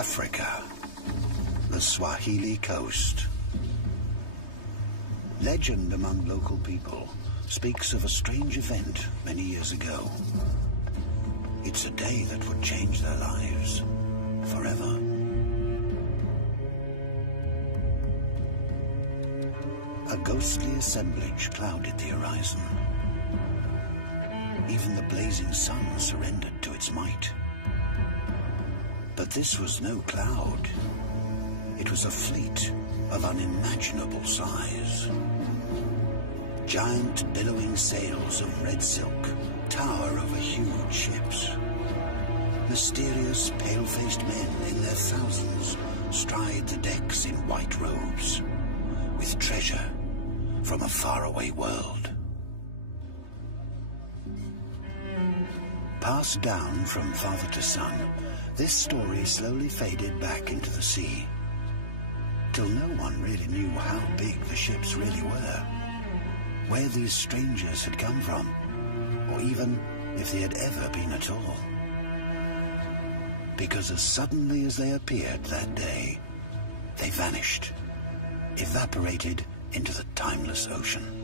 Africa, the Swahili coast. Legend among local people speaks of a strange event many years ago. It's a day that would change their lives forever. A ghostly assemblage clouded the horizon. Even the blazing sun surrendered to its might. But this was no cloud. It was a fleet of unimaginable size. Giant billowing sails of red silk tower over huge ships. Mysterious, pale-faced men in their thousands stride the decks in white robes, with treasure from a faraway world. Passed down from father to son, this story slowly faded back into the sea, till no one really knew how big the ships really were, where these strangers had come from, or even if they had ever been at all. Because as suddenly as they appeared that day, they vanished, evaporated into the timeless ocean.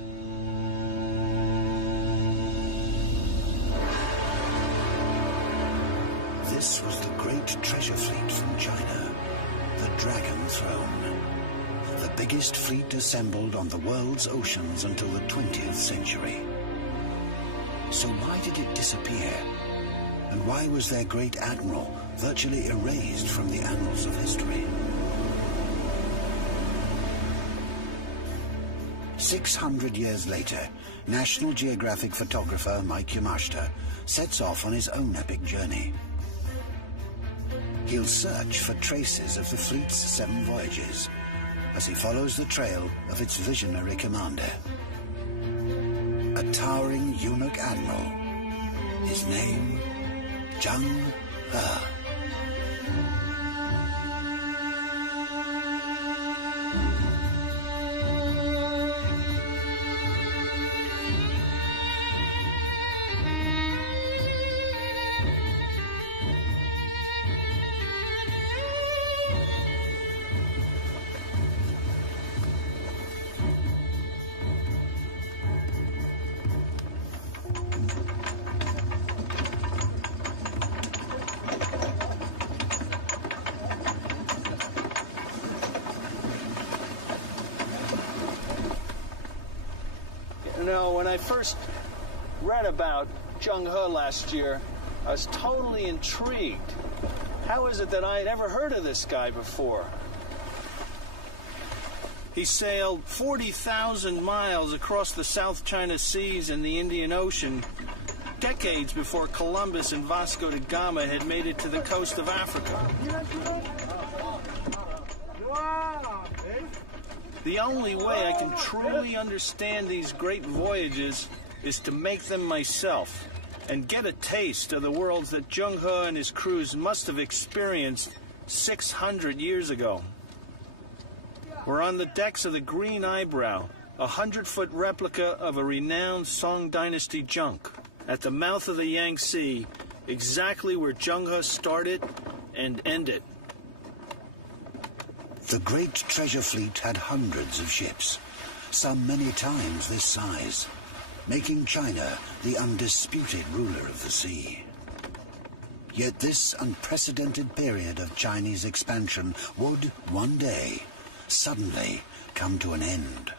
This was the great treasure fleet from China, the Dragon Throne, the biggest fleet assembled on the world's oceans until the 20th century. So why did it disappear? And why was their great admiral virtually erased from the annals of history? 600 years later, National Geographic photographer Mike Yamashita sets off on his own epic journey. He'll search for traces of the fleet's 7 voyages as he follows the trail of its visionary commander, a towering eunuch admiral. His name, Zheng. 'He when I first read about Zheng He last year, I was totally intrigued. How is it that I had ever heard of this guy before? He sailed 40,000 miles across the South China Seas and the Indian Ocean, decades before Columbus and Vasco da Gama had made it to the coast of Africa. The only way I can truly understand these great voyages is to make them myself and get a taste of the worlds that Zheng He and his crews must have experienced 600 years ago. We're on the decks of the Green Eyebrow, a 100-foot replica of a renowned Song Dynasty junk, at the mouth of the Yangtze, exactly where Zheng He started and ended. The great treasure fleet had hundreds of ships, some many times this size, making China the undisputed ruler of the sea. Yet this unprecedented period of Chinese expansion would, one day, suddenly come to an end.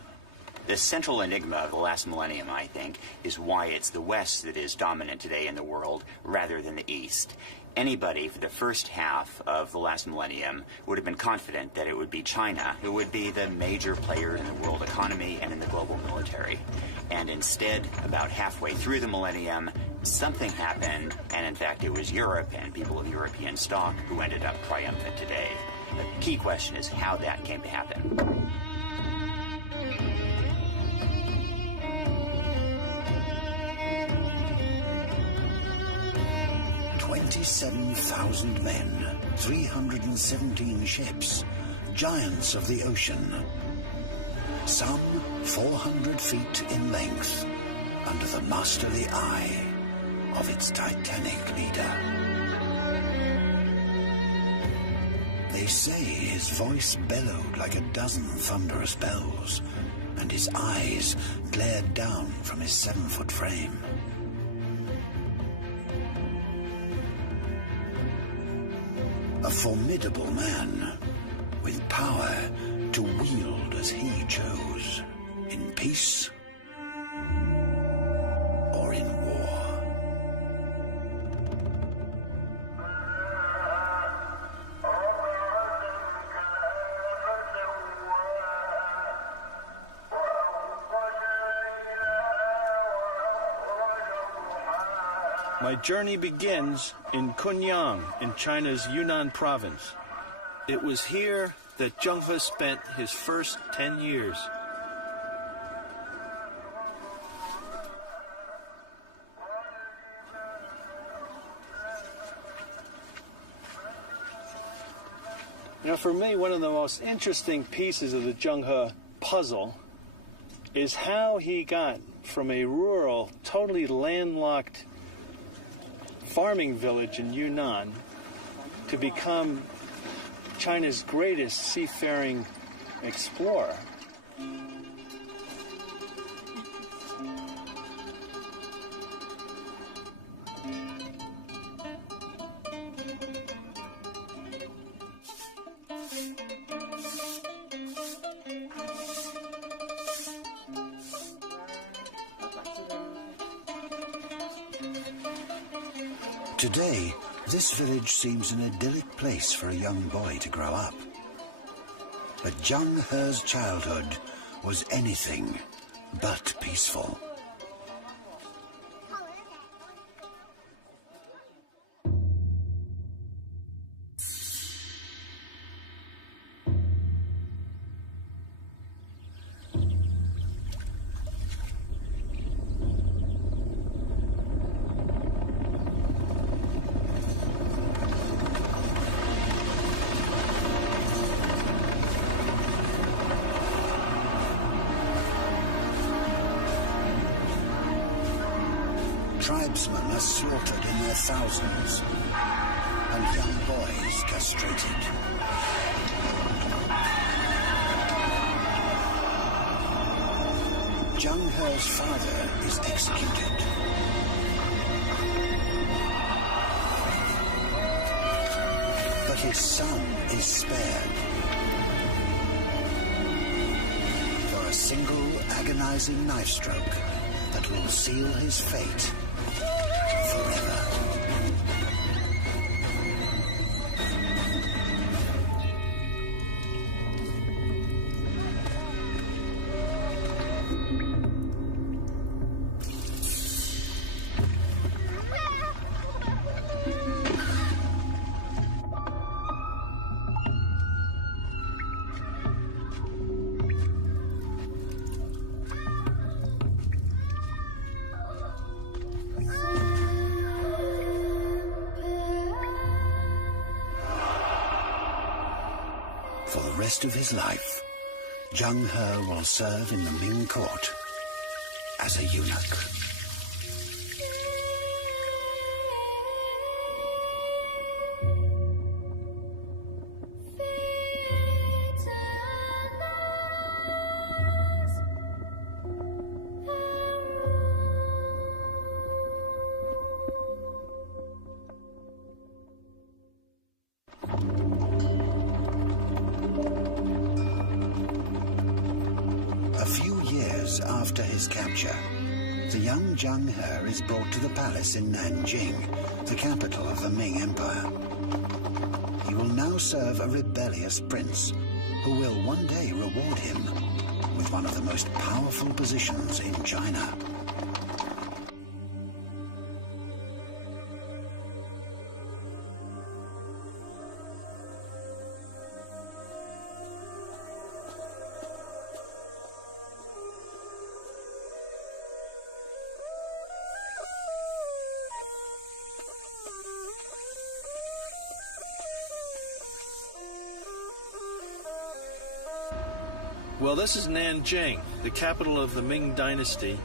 The central enigma of the last millennium, I think, is why it's the West that is dominant today in the world rather than the East. Anybody for the first half of the last millennium would have been confident that it would be China who would be the major player in the world economy and in the global military. And instead, about halfway through the millennium, something happened, and in fact it was Europe and people of European stock who ended up triumphant today. The key question is how that came to happen. 27,000 men, 317 ships, giants of the ocean. Some 400 feet in length, under the masterly eye of its titanic leader. say his voice bellowed like a dozen thunderous bells, and his eyes glared down from his 7-foot frame. A formidable man, with power to wield as he chose, in peace or in war. My journey begins in Kunyang, in China's Yunnan province. It was here that Zheng spent his first 10 years. You know, for me, one of the most interesting pieces of the Zheng puzzle is how he got from a rural, totally landlocked farming village in Yunnan to become China's greatest seafaring explorer. Today, this village seems an idyllic place for a young boy to grow up. But Zheng He's childhood was anything but peaceful. Tribesmen are slaughtered in their thousands, and young boys castrated. Zheng He's father is executed. But his son is spared. For a single agonizing knife stroke that will seal his fate forever. For the rest of his life, Zheng He will serve in the Ming court as a eunuch. After his capture, the young Zheng He is brought to the palace in Nanjing, the capital of the Ming Empire. He will now serve a rebellious prince who will one day reward him with one of the most powerful positions in China. Well, this is Nanjing, the capital of the Ming dynasty,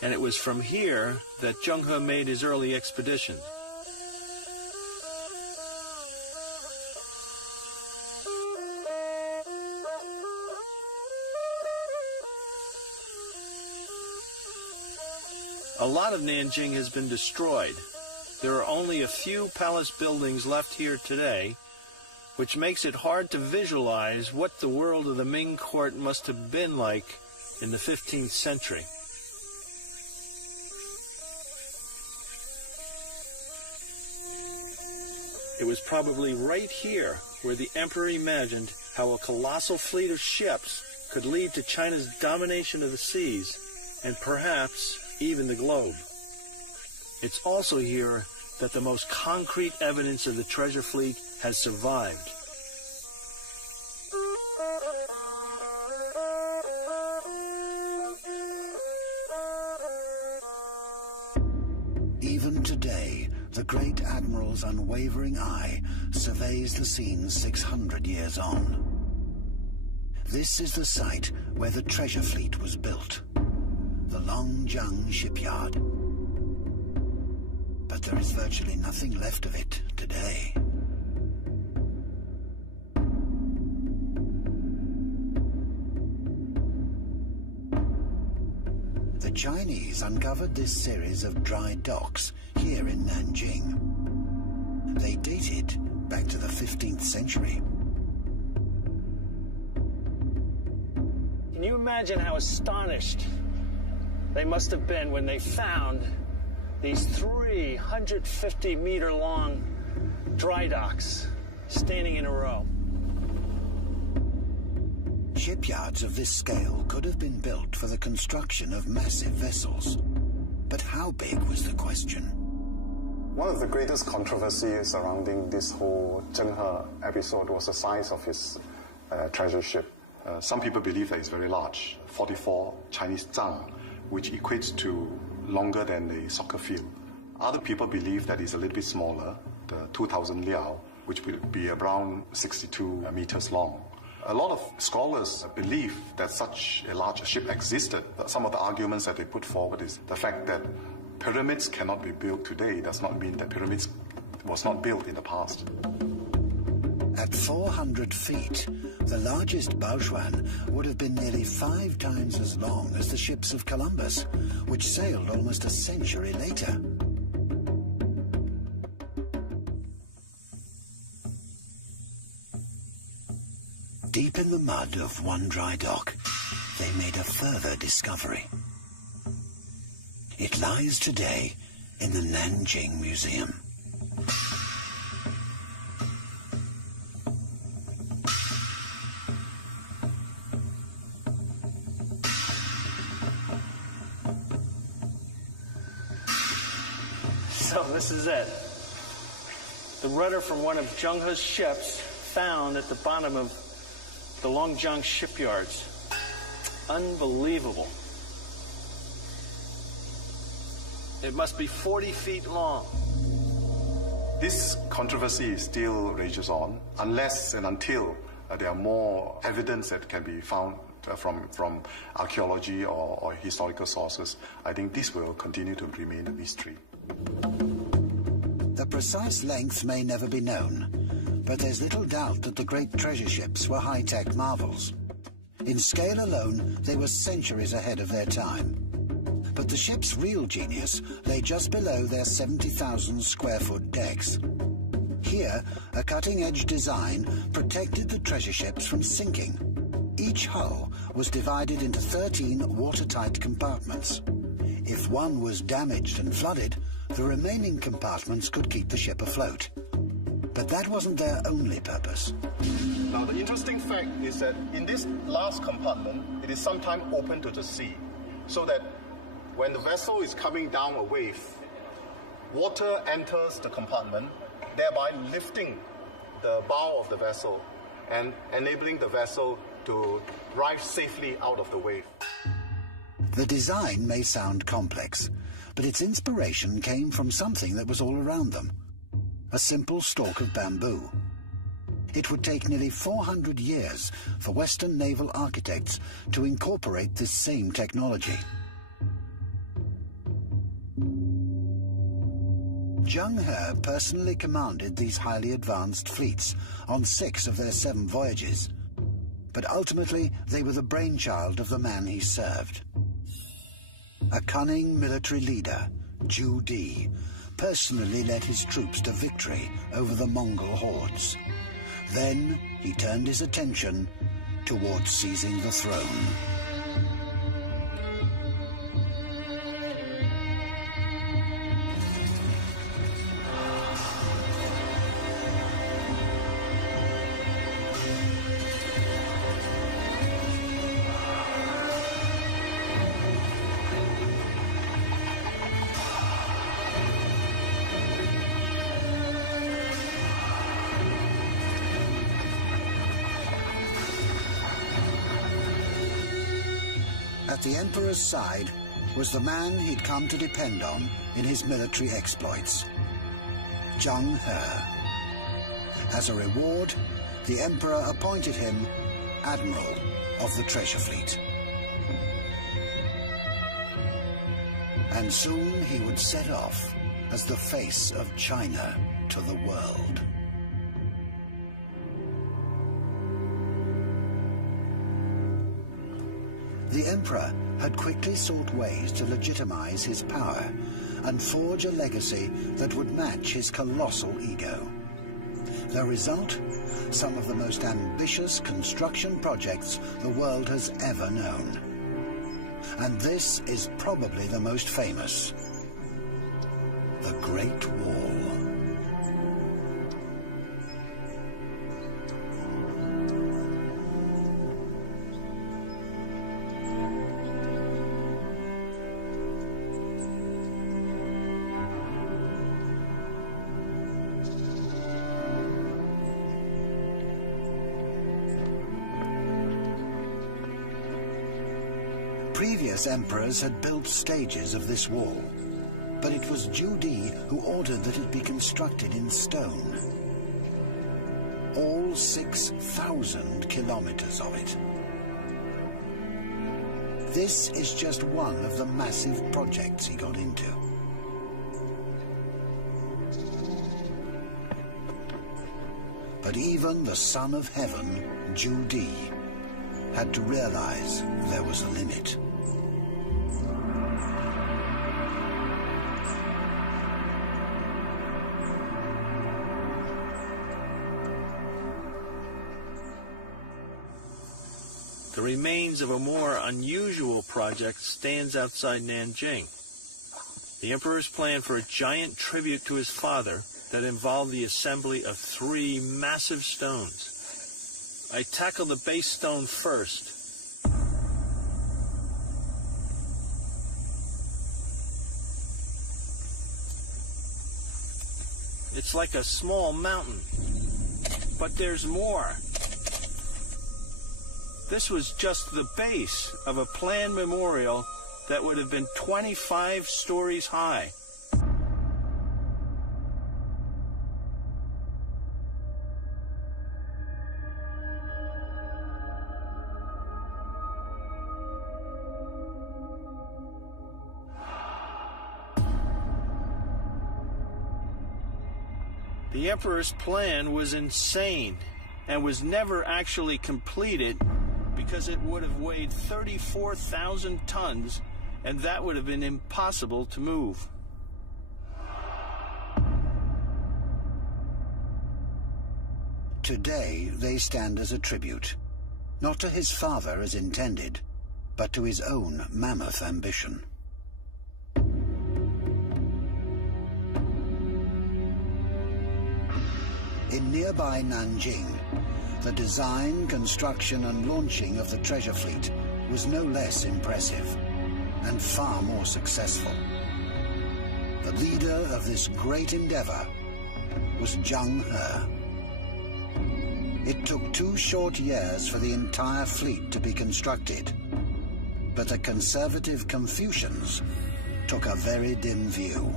and it was from here that Zheng He made his early expedition. A lot of Nanjing has been destroyed. There are only a few palace buildings left here today, which makes it hard to visualize what the world of the Ming court must have been like in the 15th century. It was probably right here where the emperor imagined how a colossal fleet of ships could lead to China's domination of the seas and perhaps even the globe. It's also here that the most concrete evidence of the treasure fleet has survived. Even today, the great admiral's unwavering eye surveys the scene 600 years on. This is the site where the treasure fleet was built, the Zheng shipyard. But there is virtually nothing left of it today. The Chinese uncovered this series of dry docks here in Nanjing. They dated back to the 15th century. Can you imagine how astonished they must have been when they found these 350-meter-long dry docks standing in a row? Shipyards of this scale could have been built for the construction of massive vessels. But how big was the question? One of the greatest controversies surrounding this whole Zheng episode was the size of his treasure ship. Some people believe that it's very large, 44 Chinese zhang, which equates to longer than a soccer field. Other people believe that it's a little bit smaller, the 2,000 liao, which would be around 62 meters long. A lot of scholars believe that such a large ship existed. Some of the arguments that they put forward is the fact that pyramids cannot be built today does not mean that pyramids was not built in the past. At 400 feet, the largest baojuan would have been nearly 5 times as long as the ships of Columbus, which sailed almost a century later. Deep in the mud of one dry dock, they made a further discovery. It lies today in the Nanjing Museum. So this is it. The rudder from one of Zheng He's ships found at the bottom of the Zheng shipyards. Unbelievable. It must be 40 feet long. This controversy still rages on unless and until there are more evidence that can be found from archaeology or historical sources. I think this will continue to remain a mystery. The precise length may never be known, but there's little doubt that the great treasure ships were high-tech marvels. In scale alone, they were centuries ahead of their time. But the ship's real genius lay just below their 70,000 square foot decks. Here, a cutting-edge design protected the treasure ships from sinking. Each hull was divided into 13 watertight compartments. If one was damaged and flooded, the remaining compartments could keep the ship afloat. But that wasn't their only purpose. Now, the interesting fact is that in this last compartment, it is sometimes open to the sea, so that when the vessel is coming down a wave, water enters the compartment, thereby lifting the bow of the vessel and enabling the vessel to ride safely out of the wave. The design may sound complex, but its inspiration came from something that was all around them: a simple stalk of bamboo. It would take nearly 400 years for Western naval architects to incorporate this same technology. Zheng He personally commanded these highly advanced fleets on 6 of their 7 voyages, but ultimately they were the brainchild of the man he served. a cunning military leader, Zhu Di, personally led his troops to victory over the Mongol hordes. Then he turned his attention towards seizing the throne. At the emperor's side was the man he'd come to depend on in his military exploits, Zheng He. As a reward, the emperor appointed him admiral of the treasure fleet. And soon he would set off as the face of China to the world. The emperor had quickly sought ways to legitimize his power and forge a legacy that would match his colossal ego. The result? Some of the most ambitious construction projects the world has ever known. And this is probably the most famous: the Great Wall. Previous emperors had built stages of this wall, but it was Zhu Di who ordered that it be constructed in stone. All 6,000 kilometers of it. This is just one of the massive projects he got into. But even the Son of Heaven, Zhu Di, had to realize there was a limit. The remains of a more unusual project stands outside Nanjing. The emperor's plan for a giant tribute to his father that involved the assembly of 3 massive stones. I tackled the base stone first. It's like a small mountain, but there's more. This was just the base of a planned memorial that would have been 25 stories high. The emperor's plan was insane and was never actually completed because it would have weighed 34,000 tons, and that would have been impossible to move. Today, they stand as a tribute, not to his father as intended, but to his own mammoth ambition. In nearby Nanjing, the design, construction and launching of the treasure fleet was no less impressive and far more successful. The leader of this great endeavor was Zheng He. It took 2 short years for the entire fleet to be constructed, but the conservative Confucians took a very dim view.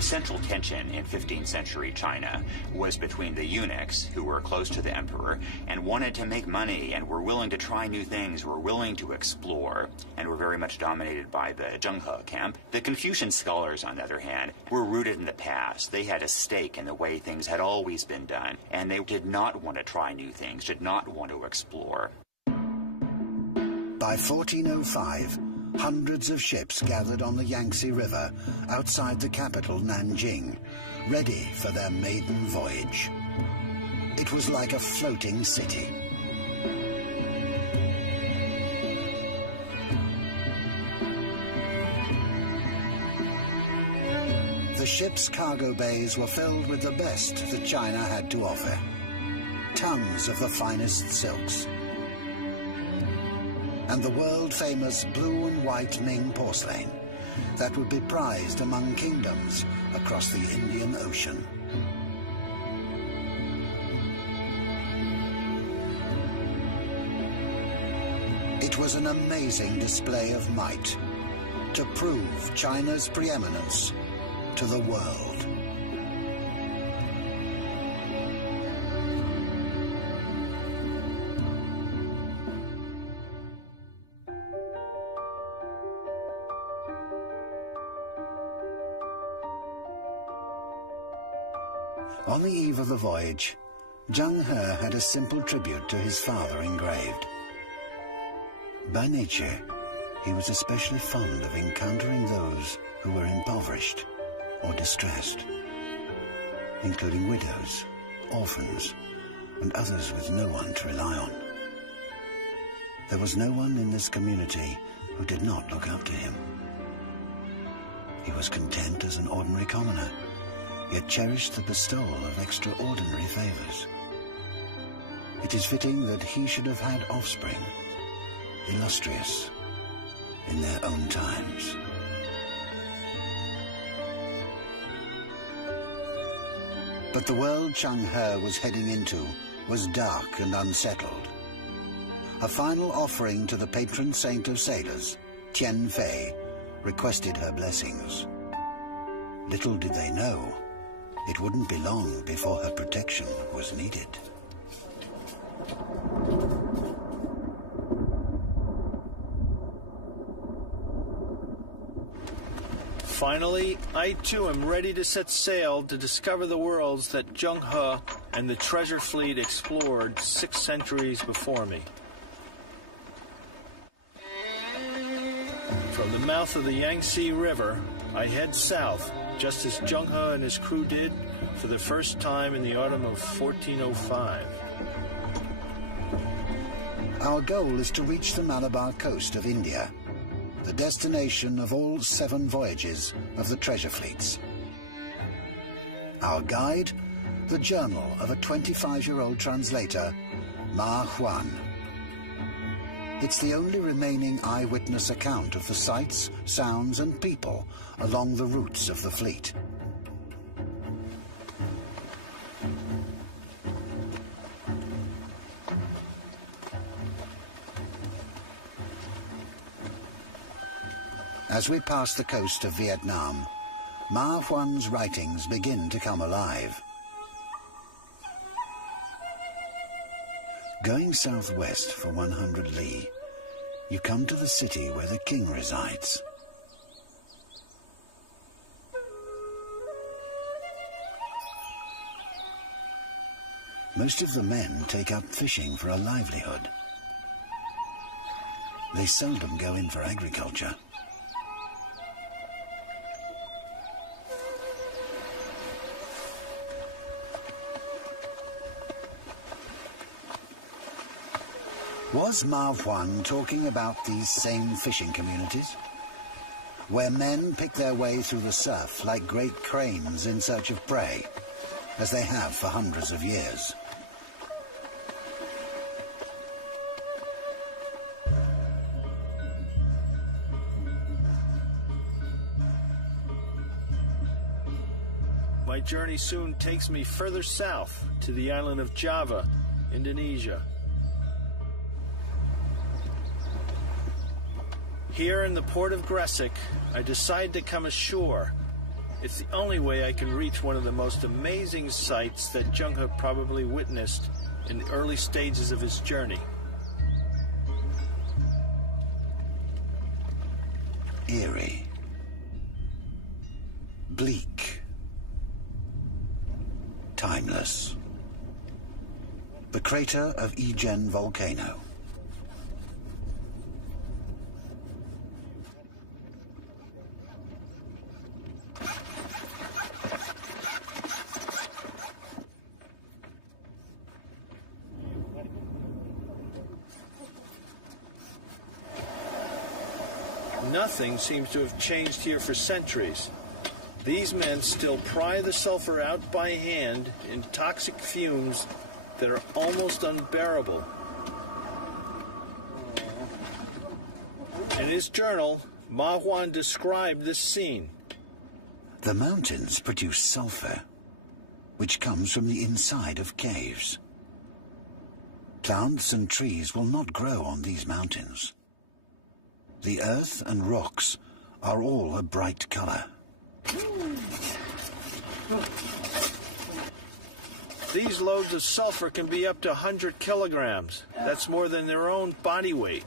The central tension in 15th century China was between the eunuchs, who were close to the emperor and wanted to make money and were willing to try new things, were willing to explore, and were very much dominated by the Zheng camp. The Confucian scholars, on the other hand, were rooted in the past. They had a stake in the way things had always been done, and they did not want to try new things, did not want to explore. By 1405, hundreds of ships gathered on the Yangtze River outside the capital Nanjing, ready for their maiden voyage. It was like a floating city. The ship's cargo bays were filled with the best that China had to offer. Tons of the finest silks. And the world-famous blue and white Ming porcelain that would be prized among kingdoms across the Indian Ocean. It was an amazing display of might to prove China's preeminence to the world. On the eve of the voyage, Zheng He had a simple tribute to his father engraved. By nature, he was especially fond of encountering those who were impoverished or distressed, including widows, orphans, and others with no one to rely on. There was no one in this community who did not look up to him. He was content as an ordinary commoner, yet cherished the bestowal of extraordinary favors. It is fitting that he should have had offspring, illustrious in their own times. But the world Zheng He was heading into was dark and unsettled. A final offering to the patron saint of sailors, Tian Fei, requested her blessings. Little did they know, it wouldn't be long before her protection was needed. Finally, I too am ready to set sail to discover the worlds that Zheng He and the treasure fleet explored 6 centuries before me. From the mouth of the Yangtze River, I head south, just as Zheng He and his crew did for the first time in the autumn of 1405. Our goal is to reach the Malabar coast of India, the destination of all 7 voyages of the treasure fleets. Our guide, the journal of a 25-year-old translator, Ma Huan. It's the only remaining eyewitness account of the sights, sounds, and people along the routes of the fleet. As we pass the coast of Vietnam, Ma Huan's writings begin to come alive. Going southwest for 100 li, you come to the city where the king resides. Most of the men take up fishing for a livelihood. They seldom go in for agriculture. Was Ma Huan talking about these same fishing communities? Where men pick their way through the surf like great cranes in search of prey, as they have for hundreds of years. My journey soon takes me further south to the island of Java, Indonesia. Here in the port of Gresik, I decide to come ashore It's the only way I can reach one of the most amazing sights that Zheng He probably witnessed in the early stages of his journey. Eerie. Bleak. Timeless. The crater of Zheng volcano. Nothing seems to have changed here for centuries. These men still pry the sulfur out by hand in toxic fumes that are almost unbearable. In his journal, Ma Huan described this scene. The mountains produce sulfur, which comes from the inside of caves. Plants and trees will not grow on these mountains. The earth and rocks are all a bright color. These loads of sulfur can be up to 100 kilograms. That's more than their own body weight.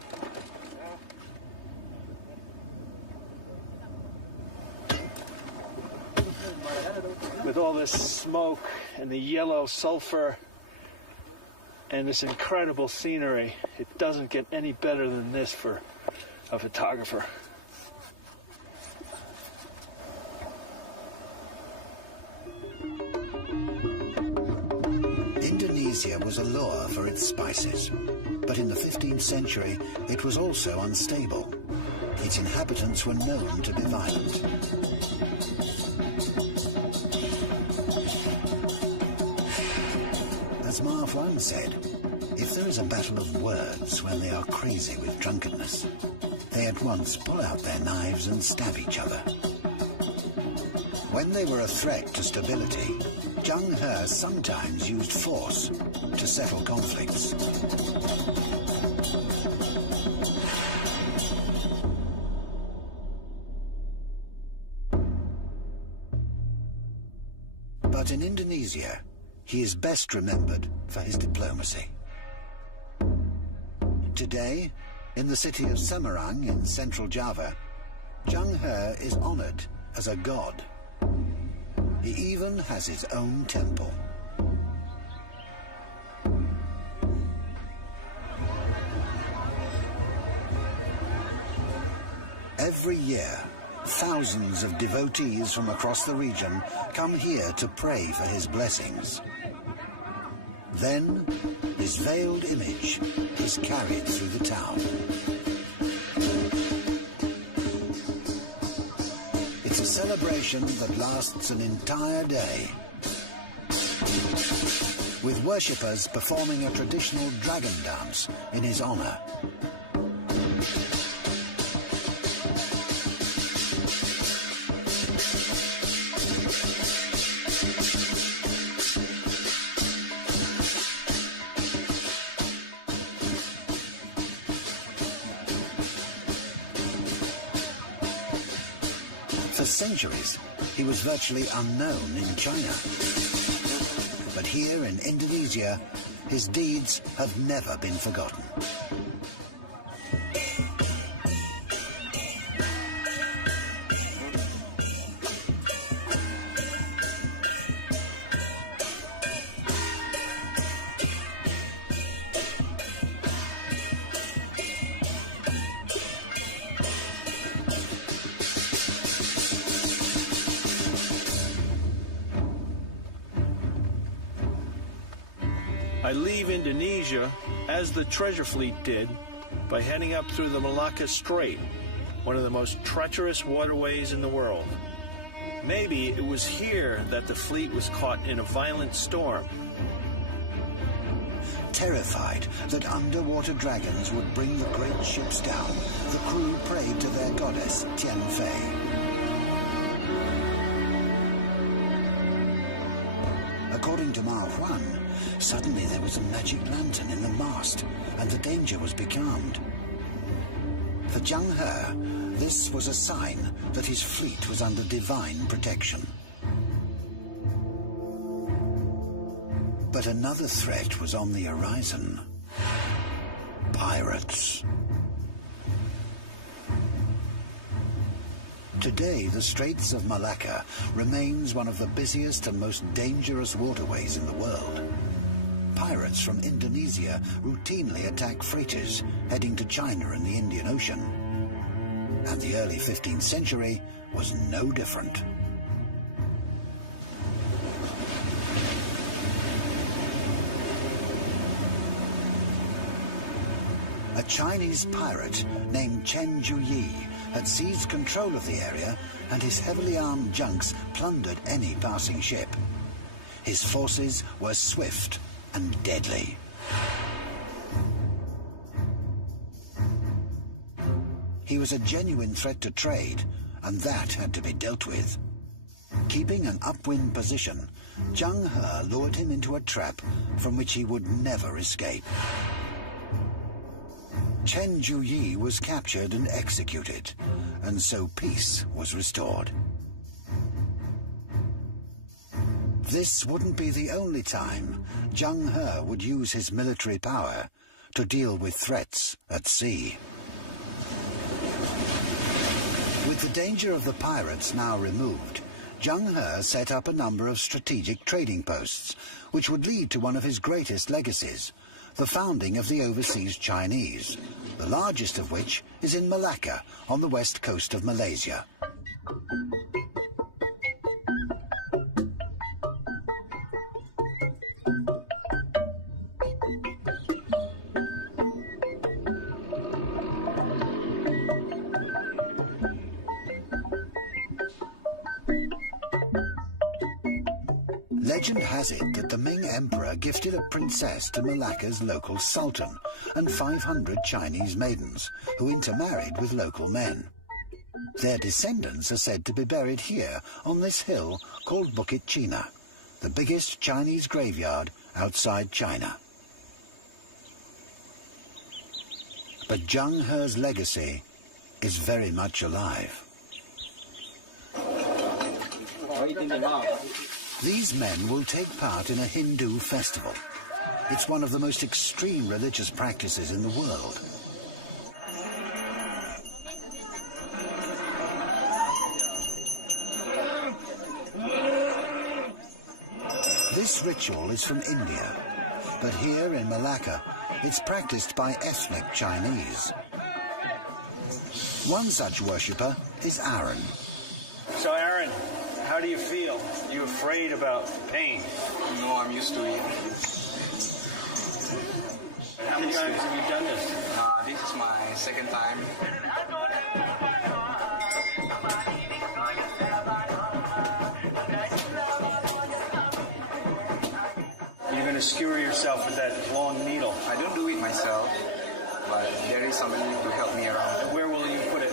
With all this smoke and the yellow sulfur and this incredible scenery, it doesn't get any better than this for a photographer. Indonesia was a lure for its spices, but in the 15th century it was also unstable. Its inhabitants were known to be violent. As Ma Huan said, if there is a battle of words when they are crazy with drunkenness, they at once pull out their knives and stab each other. When they were a threat to stability, Zheng He sometimes used force to settle conflicts. But in Indonesia, he is best remembered for his diplomacy. Today, in the city of Semarang in central Java, Zheng He is honored as a god. He even has his own temple. Every year, thousands of devotees from across the region come here to pray for his blessings. Then, his veiled image is carried through the town. It's a celebration that lasts an entire day, with worshippers performing a traditional dragon dance in his honor. For centuries, he was virtually unknown in China. But here in Indonesia, his deeds have never been forgotten. I leave Indonesia, as the treasure fleet did, by heading up through the Malacca Strait, one of the most treacherous waterways in the world. Maybe it was here that the fleet was caught in a violent storm. Terrified that underwater dragons would bring the great ships down, the crew prayed to their goddess, Tianfei. According to Ma Huan, suddenly there was a magic lantern in the mast, and the danger was becalmed. For Zheng He, This was a sign that his fleet was under divine protection. But another threat was on the horizon. Pirates. Today, the Straits of Malacca remains one of the busiest and most dangerous waterways in the world. Pirates from Indonesia routinely attack freighters heading to China and the Indian Ocean. And the early 15th century was no different. A Chinese pirate named Chen Juyi had seized control of the area, and his heavily armed junks plundered any passing ship. His forces were swift and deadly. He was a genuine threat to trade, and that had to be dealt with. Keeping an upwind position, Zheng He lured him into a trap from which he would never escape. Chen Juyi was captured and executed, and so peace was restored. This wouldn't be the only time Zheng He would use his military power to deal with threats at sea. With the danger of the pirates now removed, Zheng He set up a number of strategic trading posts, which would lead to one of his greatest legacies, the founding of the overseas Chinese, the largest of which is in Malacca on the west coast of Malaysia. Legend has it that the Ming Emperor gifted a princess to Malacca's local sultan and 500 Chinese maidens, who intermarried with local men. Their descendants are said to be buried here on this hill called Bukit China, the biggest Chinese graveyard outside China. But Zheng He's legacy is very much alive. These men will take part in a Hindu festival. It's one of the most extreme religious practices in the world. This ritual is from India, but here in Malacca, it's practiced by ethnic Chinese. One such worshipper is Aaron. So Aaron, how do you feel? Are you afraid about pain? No, I'm used to it. How many times have you done this? This is my second time. You're going to skewer yourself with that long needle. I don't do it myself, but there is somebody to help me around. Where will you put it?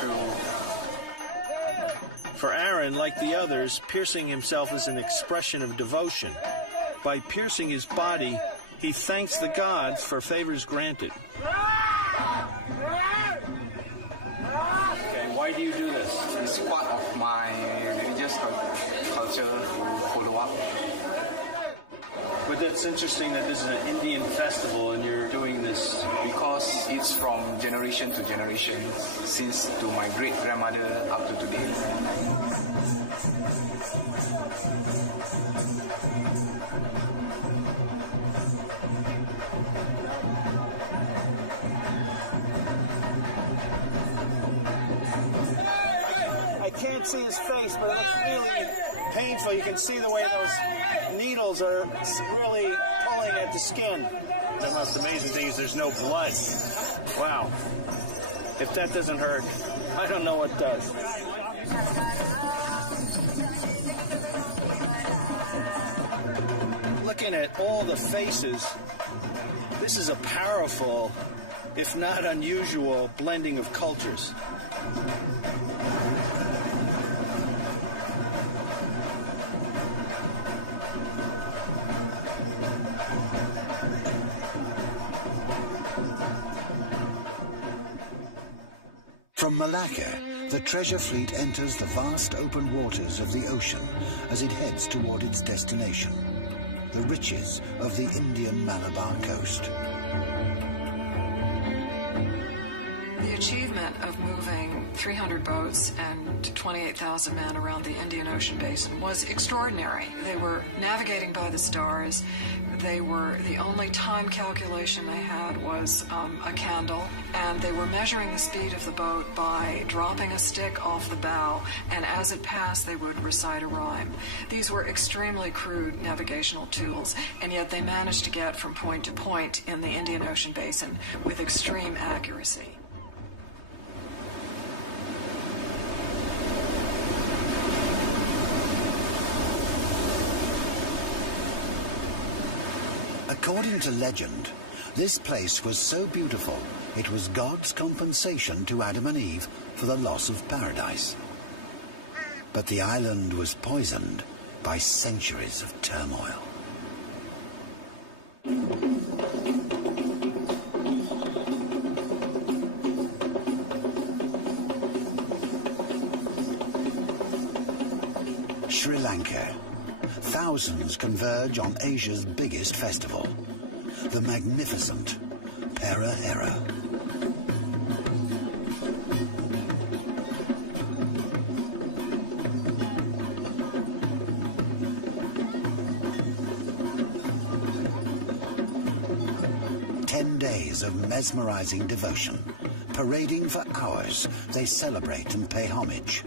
Through. For Aaron, like the others, piercing himself is an expression of devotion. By piercing his body, he thanks the gods for favors granted. Okay, why do you do this? It's part of my religious culture to follow up. But that's interesting that this is an Indian festival and you're doing this. Because it's from generation to generation, since to my great-grandmother up to today. I can't see his face, but it looks really painful. You can see the way those needles are really pulling at the skin. The most amazing thing is there's no blood. Wow. If that doesn't hurt, I don't know what does. Looking at all the faces, this is a powerful, if not unusual, blending of cultures. From From Malacca, the treasure fleet enters the vast open waters of the ocean as it heads toward its destination, the riches of the Indian Malabar coast. The achievement of moving 300 boats and 28,000 men around the Indian Ocean basin was extraordinary. They were navigating by the stars. The only time calculation they had was a candle, and they were measuring the speed of the boat by dropping a stick off the bow, and as it passed they would recite a rhyme. These were extremely crude navigational tools, and yet they managed to get from point to point in the Indian Ocean basin with extreme accuracy. According to legend, this place was so beautiful it was God's compensation to Adam and Eve for the loss of paradise. But the island was poisoned by centuries of turmoil. Sri Lanka. Thousands converge on Asia's biggest festival, the magnificent Perahera. Days of mesmerizing devotion. Parading for hours, they celebrate and pay homage.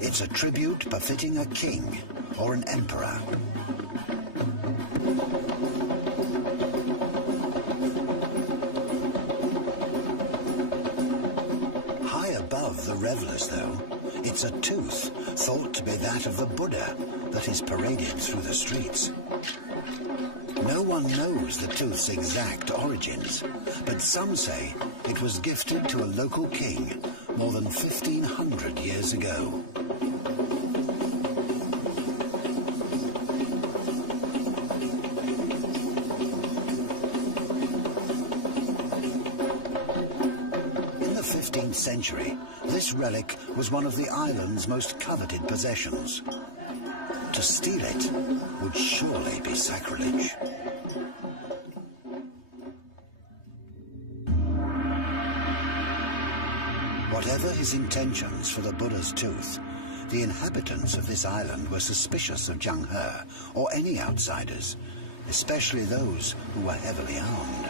It's a tribute befitting a king or an emperor. High above the revelers, though, it's a tooth thought to be that of the Buddha that is paraded through the streets. No one knows the tooth's exact origins, but some say it was gifted to a local king more than 1,500 years ago. In the 15th century, this relic was one of the island's most coveted possessions. To steal it would surely be sacrilege. Whatever his intentions for the Buddha's tooth, the inhabitants of this island were suspicious of Zheng He or any outsiders, especially those who were heavily armed.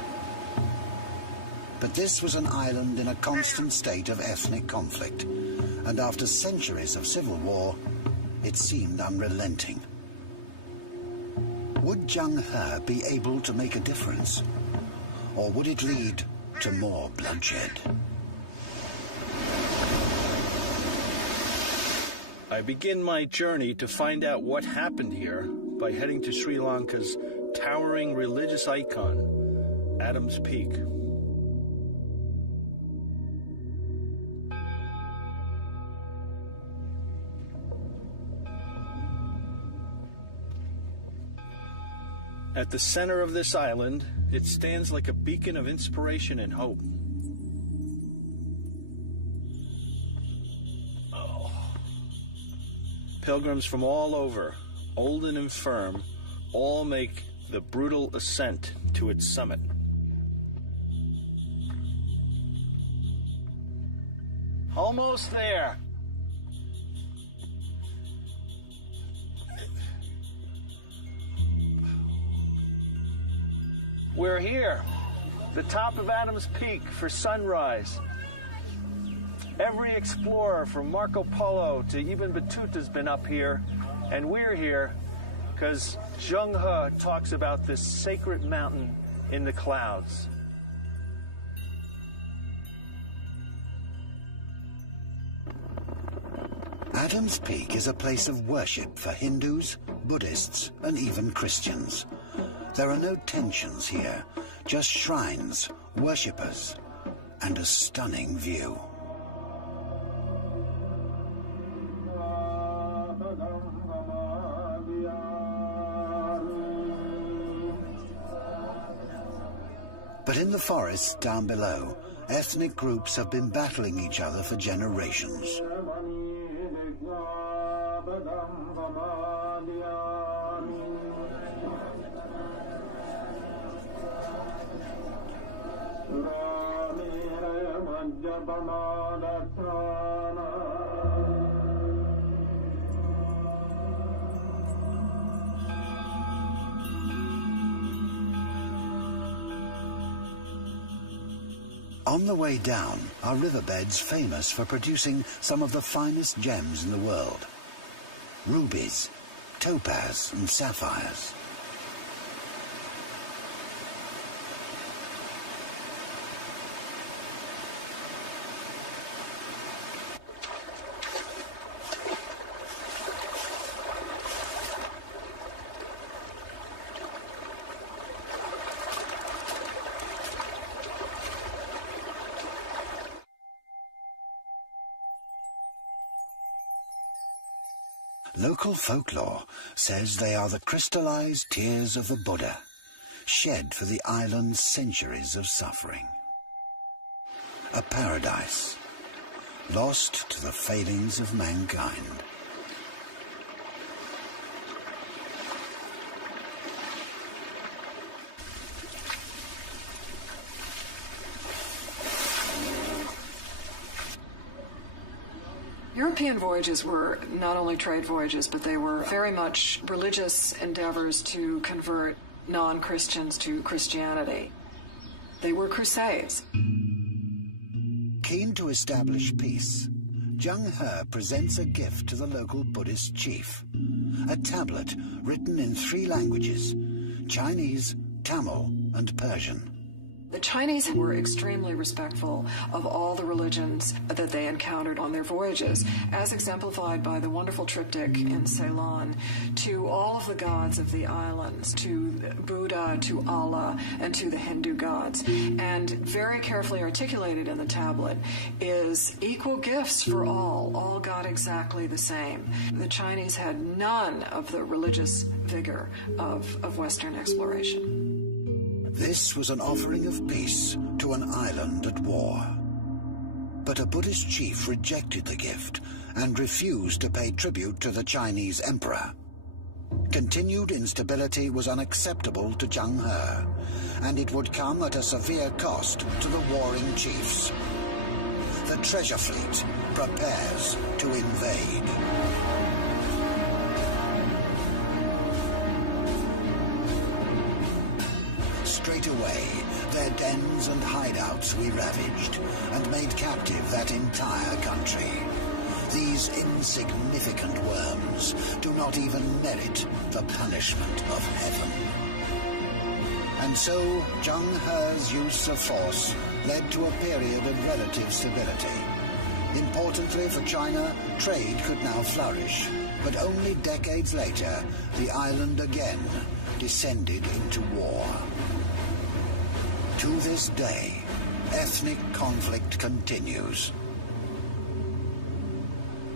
But this was an island in a constant state of ethnic conflict, and after centuries of civil war, it seemed unrelenting. Would Zheng He be able to make a difference? Or would it lead to more bloodshed? I begin my journey to find out what happened here by heading to Sri Lanka's towering religious icon, Adam's Peak. At the center of this island, it stands like a beacon of inspiration and hope. Pilgrims from all over, old and infirm, all make the brutal ascent to its summit. Almost there. We're here, the top of Adam's Peak for sunrise. Every explorer from Marco Polo to Ibn Battuta been up here, and we're here because Zheng He talks about this sacred mountain in the clouds. Adam's Peak is a place of worship for Hindus, Buddhists, and even Christians. There are no tensions here, just shrines, worshippers, and a stunning view. But in the forests down below, ethnic groups have been battling each other for generations. On the way down are riverbeds famous for producing some of the finest gems in the world. Rubies, topaz and sapphires. Local folklore says they are the crystallized tears of the Buddha, shed for the island's centuries of suffering. A paradise, lost to the failings of mankind. European voyages were not only trade voyages, but they were very much religious endeavors to convert non-Christians to Christianity. They were crusades. Keen to establish peace, Zheng presents a gift to the local Buddhist chief. A tablet written in 3 languages, Chinese, Tamil, and Persian. The Chinese were extremely respectful of all the religions that they encountered on their voyages, as exemplified by the wonderful triptych in Ceylon, to all of the gods of the islands, to Buddha, to Allah, and to the Hindu gods. And very carefully articulated in the tablet is equal gifts for all. All got exactly the same. The Chinese had none of the religious vigor of Western exploration. This was an offering of peace to an island at war. But a Buddhist chief rejected the gift and refused to pay tribute to the Chinese emperor. Continued instability was unacceptable to Zheng He, and it would come at a severe cost to the warring chiefs. The treasure fleet prepares to invade. Straight away, their dens and hideouts we ravaged and made captive that entire country. These insignificant worms do not even merit the punishment of heaven. And so, Zheng He's use of force led to a period of relative stability. Importantly for China, trade could now flourish, but only decades later, the island again descended into war. To this day, ethnic conflict continues.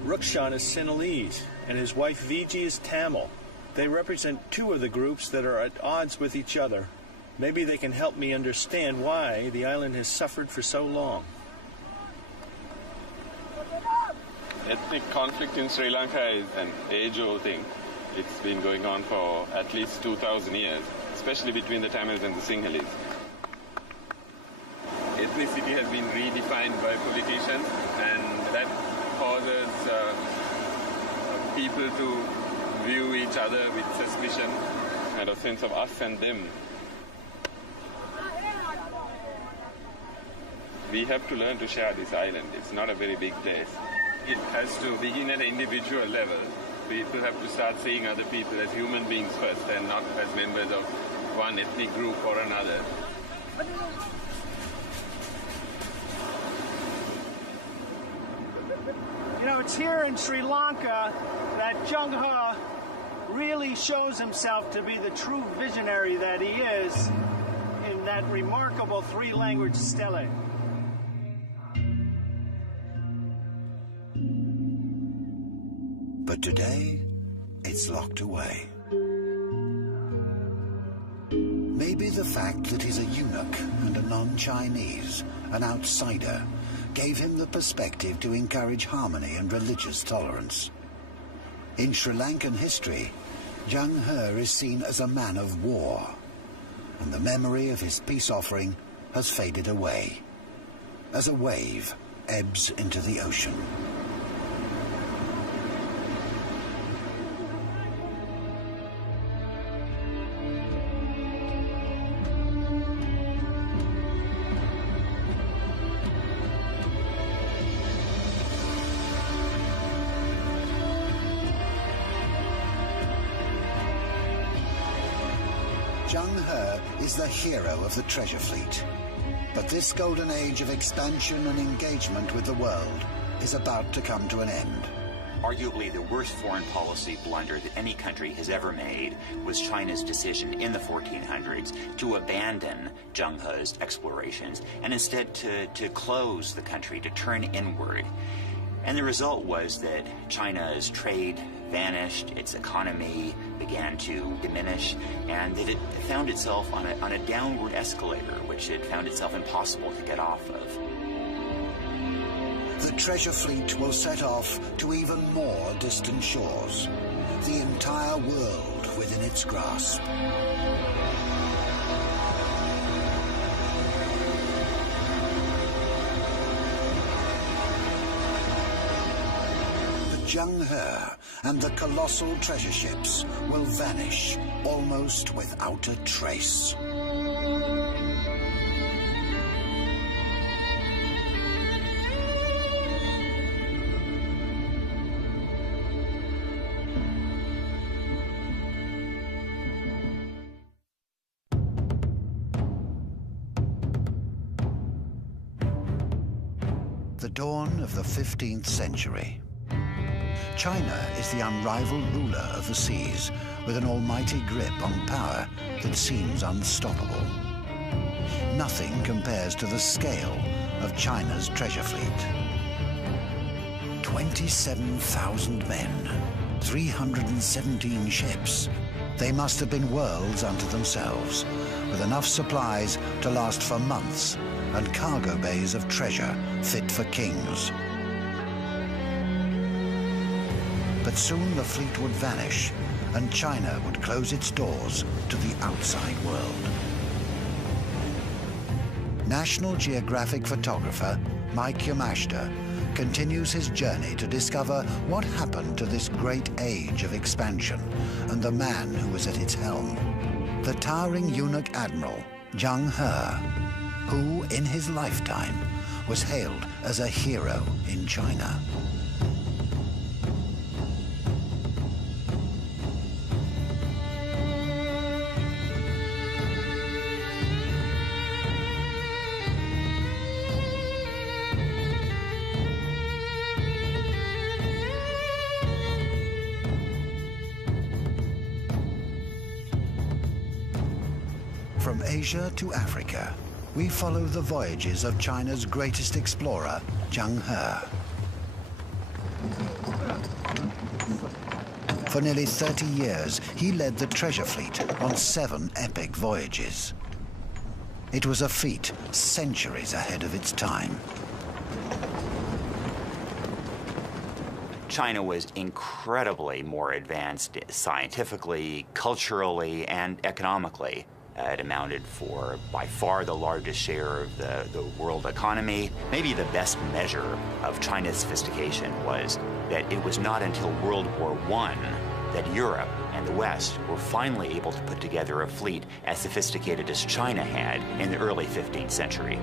Rukshan is Sinhalese, and his wife Viji is Tamil. They represent 2 of the groups that are at odds with each other. Maybe they can help me understand why the island has suffered for so long. Ethnic conflict in Sri Lanka is an age-old thing. It's been going on for at least 2,000 years, especially between the Tamils and the Sinhalese. Ethnicity has been redefined by politicians, and that causes people to view each other with suspicion and a sense of us and them. We have to learn to share this island. It's not a very big place. It has to begin at an individual level. People have to start seeing other people as human beings first and not as members of one ethnic group or another. You know, it's here in Sri Lanka that Zheng He really shows himself to be the true visionary that he is in that remarkable 3-language stele. But today, it's locked away. maybe the fact that he's a eunuch and a non-Chinese, an outsider, gave him the perspective to encourage harmony and religious tolerance. In Sri Lankan history, Zheng is seen as a man of war, and the memory of his peace offering has faded away, as a wave ebbs into the ocean. Zheng is the hero of the treasure fleet. But this golden age of expansion and engagement with the world is about to come to an end. Arguably the worst foreign policy blunder that any country has ever made was China's decision in the 1400s to abandon Zheng He's explorations and instead to close the country, to turn inward. And the result was that China's trade vanished, its economy began to diminish, and that it found itself on a downward escalator, which it found itself impossible to get off of. The treasure fleet will set off to even more distant shores, the entire world within its grasp. Zheng He and the colossal treasure ships will vanish almost without a trace. The dawn of the 15th century. China is the unrivaled ruler of the seas, with an almighty grip on power that seems unstoppable. Nothing compares to the scale of China's treasure fleet. 27,000 men, 317 ships. They must have been worlds unto themselves, with enough supplies to last for months and cargo bays of treasure fit for kings. But soon the fleet would vanish, and China would close its doors to the outside world. National Geographic photographer Mike Yamashita continues his journey to discover what happened to this great age of expansion and the man who was at its helm, the towering eunuch admiral Zheng He, who in his lifetime was hailed as a hero in China. From Asia to Africa, we follow the voyages of China's greatest explorer, Zheng He. For nearly 30 years, he led the treasure fleet on 7 epic voyages. It was a feat centuries ahead of its time. China was incredibly more advanced scientifically, culturally, and economically. It amounted for, by far, the largest share of the world economy. Maybe the best measure of China's sophistication was that it was not until World War I that Europe and the West were finally able to put together a fleet as sophisticated as China had in the early 15th century.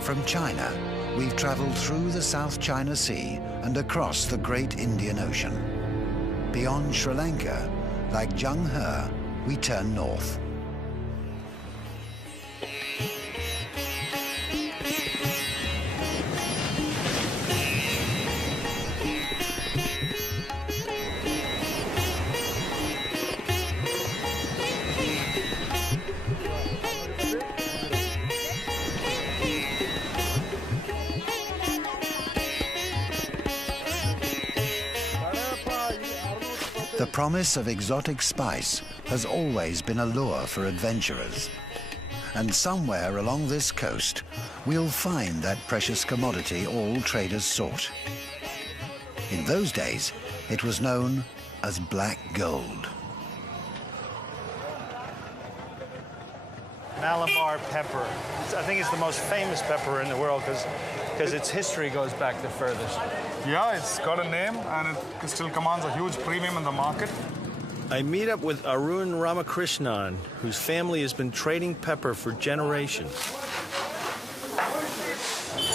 From China, we've traveled through the South China Sea and across the great Indian Ocean. Beyond Sri Lanka, like Zheng He, we turn north. The promise of exotic spice has always been a lure for adventurers. And somewhere along this coast, we'll find that precious commodity all traders sought. In those days, it was known as black gold. Malabar pepper. I think it's the most famous pepper in the world because its history goes back the furthest. Yeah, it's got a name and it still commands a huge premium in the market. I meet up with Arun Ramakrishnan, whose family has been trading pepper for generations.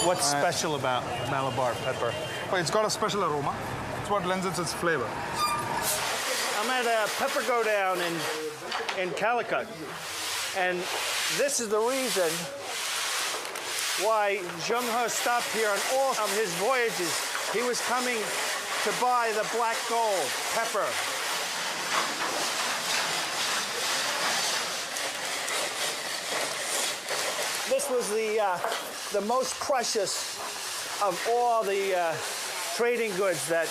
What's special about Malabar pepper? Well, it's got a special aroma. It's what lends it its flavor. I'm at a pepper go down in Calicut, and this is the reason why Zheng He stopped here on all of his voyages. He was coming to buy the black gold pepper. This was the most precious of all the trading goods that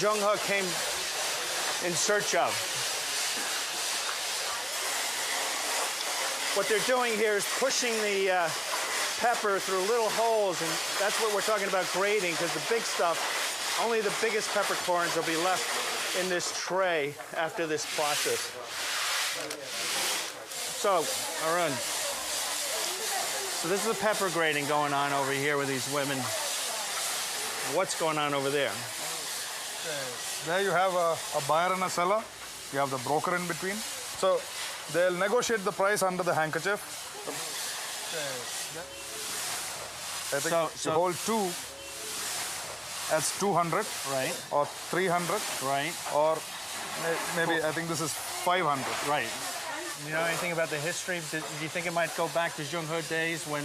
Zheng He came in search of. What they're doing here is pushing the pepper through little holes, and that's what we're talking about grading, because the big stuff, only the biggest peppercorns will be left in this tray after this process. So, Arun, so this is the pepper grading going on over here with these women. What's going on over there? There you have a buyer and a seller. You have the broker in between. So they'll negotiate the price under the handkerchief. I think you hold two, that's 200. Right. Or 300. Right. Or maybe, I think this is 500. Right. You know anything about the history? Do you think it might go back to Zheng He days when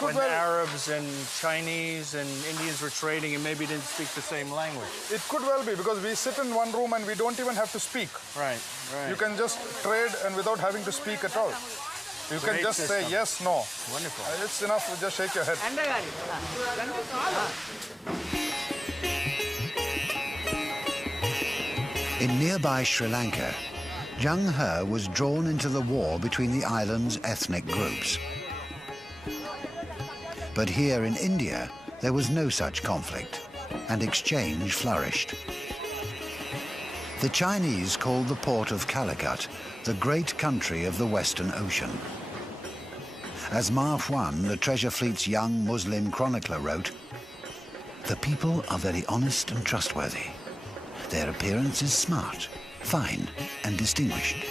Arabs and Chinese and Indians were trading and maybe didn't speak the same language? It could well be, because we sit in one room and we don't even have to speak. Right, right. You can just trade and without having to speak at all. You can just say yes, no. Wonderful. It's enough to just shake your head. In nearby Sri Lanka, Zheng He was drawn into the war between the island's ethnic groups. But here in India, there was no such conflict, and exchange flourished. The Chinese called the port of Calicut the great country of the Western Ocean. As Ma Huan, the treasure fleet's young Muslim chronicler, wrote, "The people are very honest and trustworthy. Their appearance is smart, fine, and distinguished."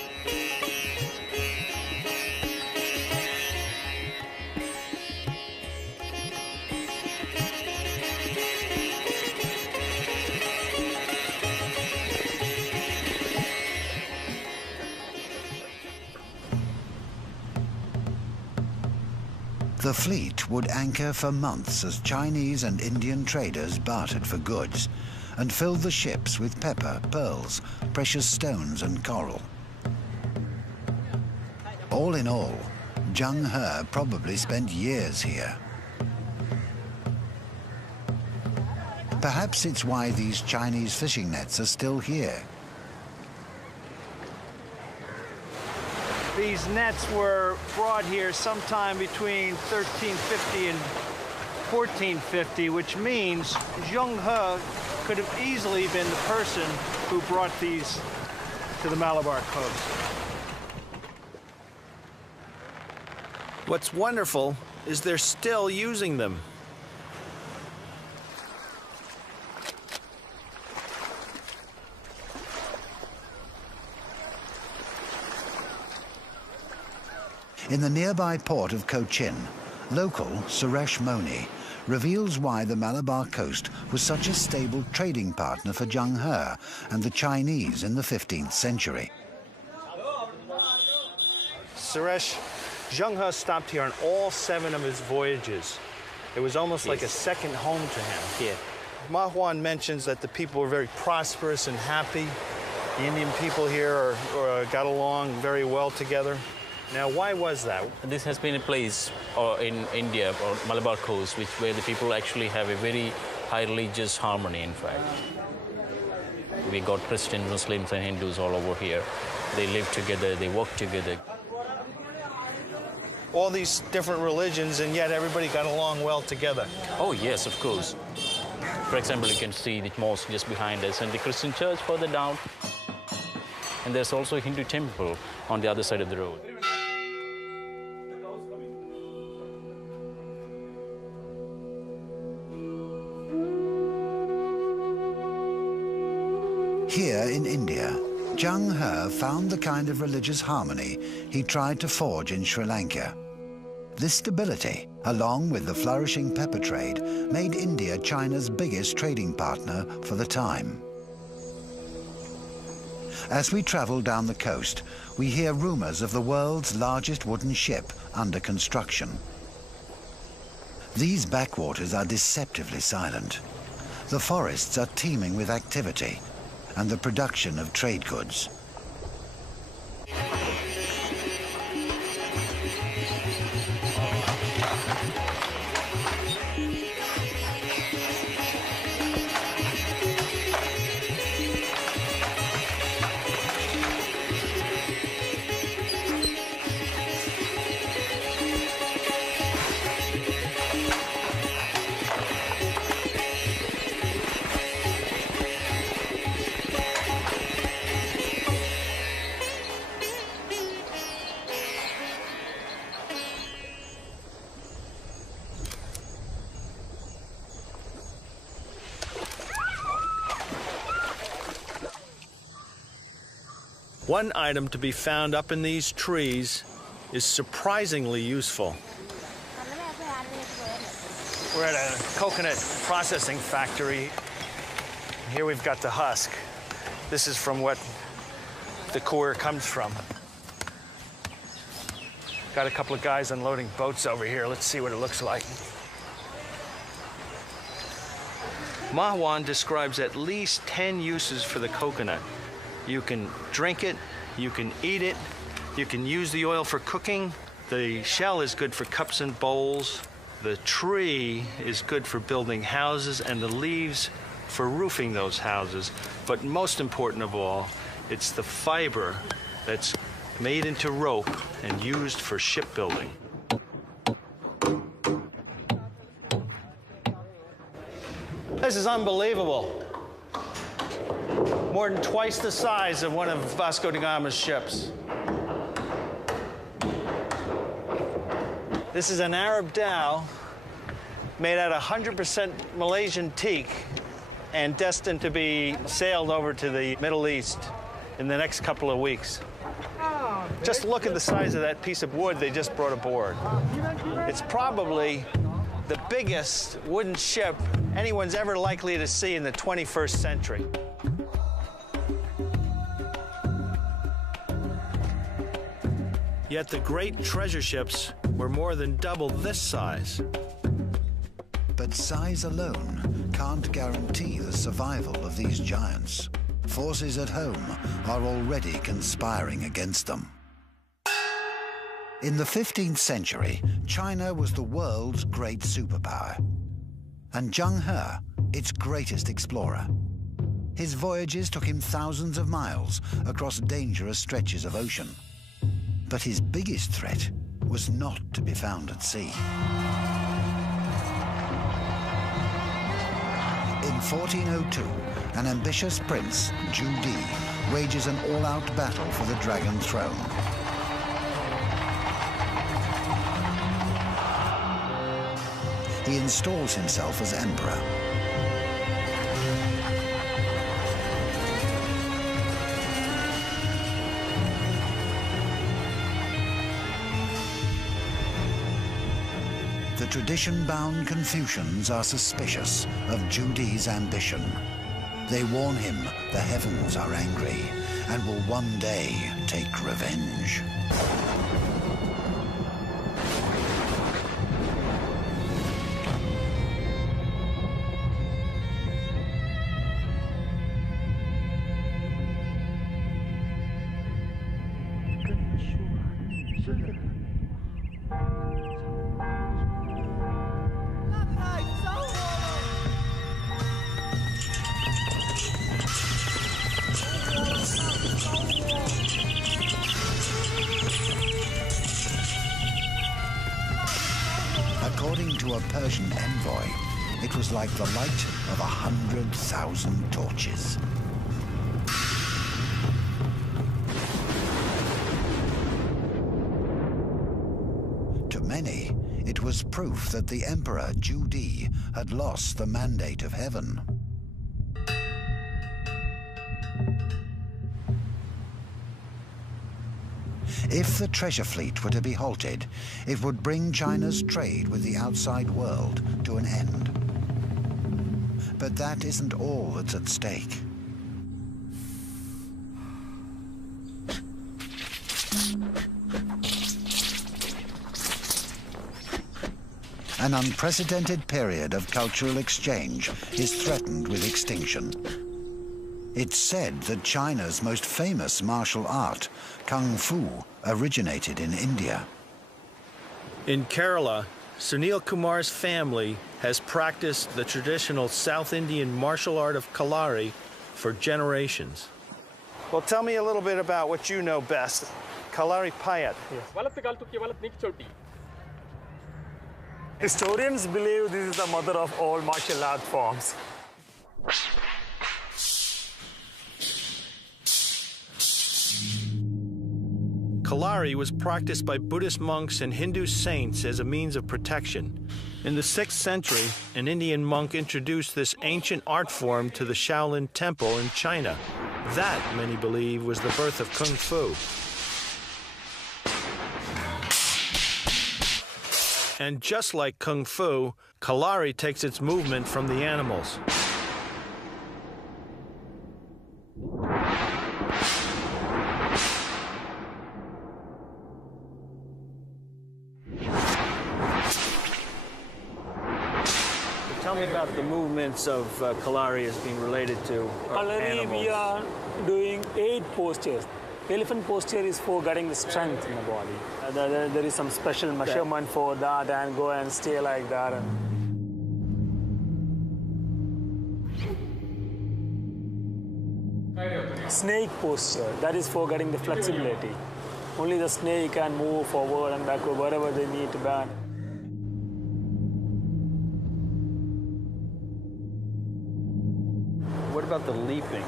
The fleet would anchor for months as Chinese and Indian traders bartered for goods and filled the ships with pepper, pearls, precious stones, and coral. All in all, Zheng He probably spent years here. Perhaps it's why these Chinese fishing nets are still here. These nets were brought here sometime between 1350 and 1450, which means Zheng He could have easily been the person who brought these to the Malabar coast. What's wonderful is they're still using them. In the nearby port of Cochin, local Suresh Moni reveals why the Malabar coast was such a stable trading partner for Zheng He and the Chinese in the 15th century. Suresh, Zheng He stopped here on all 7 of his voyages. It was almost like a second home to him. Yeah. Ma Huan mentions that the people were very prosperous and happy. The Indian people here got along very well together. Now, why was that? This has been a place in India, or Malabar coast, where the people actually have a very high religious harmony, in fact. We got Christians, Muslims, and Hindus all over here. They live together, they work together. All these different religions, and yet everybody got along well together. Oh, yes, of course. For example, you can see the mosque just behind us and the Christian church further down. And there's also a Hindu temple on the other side of the road. Here in India, Zheng He found the kind of religious harmony he tried to forge in Sri Lanka. This stability, along with the flourishing pepper trade, made India China's biggest trading partner for the time. As we travel down the coast, we hear rumors of the world's largest wooden ship under construction. These backwaters are deceptively silent. The forests are teeming with activity and the production of trade goods. One item to be found up in these trees is surprisingly useful. We're at a coconut processing factory. Here we've got the husk. This is from what the core comes from. Got a couple of guys unloading boats over here. Let's see what it looks like. Mahwan describes at least 10 uses for the coconut. You can drink it, you can eat it, you can use the oil for cooking. The shell is good for cups and bowls. The tree is good for building houses, and the leaves for roofing those houses. But most important of all, it's the fiber that's made into rope and used for shipbuilding. This is unbelievable. More than twice the size of one of Vasco da Gama's ships. This is an Arab dhow made out of 100% Malaysian teak and destined to be sailed over to the Middle East in the next couple of weeks. Just look at the size of that piece of wood they just brought aboard. It's probably the biggest wooden ship anyone's ever likely to see in the 21st century. Yet the great treasure ships were more than double this size. But size alone can't guarantee the survival of these giants. Forces at home are already conspiring against them. In the 15th century, China was the world's great superpower, and Zheng He, its greatest explorer. His voyages took him thousands of miles across dangerous stretches of ocean. But his biggest threat was not to be found at sea. In 1402, an ambitious prince, Zhu Di, wages an all-out battle for the Dragon Throne. He installs himself as emperor. The tradition-bound Confucians are suspicious of Zhu Di's ambition. They warn him the heavens are angry and will one day take revenge. According to a Persian envoy, it was like the light of 100,000 torches. To many, it was proof that the Emperor Zhu Di had lost the mandate of heaven. If the treasure fleet were to be halted, it would bring China's trade with the outside world to an end. But that isn't all that's at stake. An unprecedented period of cultural exchange is threatened with extinction. It's said that China's most famous martial art, Kung Fu, originated in India. In Kerala, Sunil Kumar's family has practiced the traditional South Indian martial art of Kalari for generations. Well, tell me a little bit about what you know best. Kalari Payat. Historians believe this is the mother of all martial art forms. Kalari was practiced by Buddhist monks and Hindu saints as a means of protection. In the 6th century, an Indian monk introduced this ancient art form to the Shaolin Temple in China. That, many believe, was the birth of Kung Fu. And just like Kung Fu, Kalari takes its movement from the animals. Tell me about the movements of Kalari as being related to Kalari, animals. we are doing 8 postures. Elephant posture is for getting the strength in the body. There is some special measurement for that, and go and stay like that. Snake posture, that is for getting the flexibility. Only the snake can move forward and backward wherever they need to bend. What about the leaping?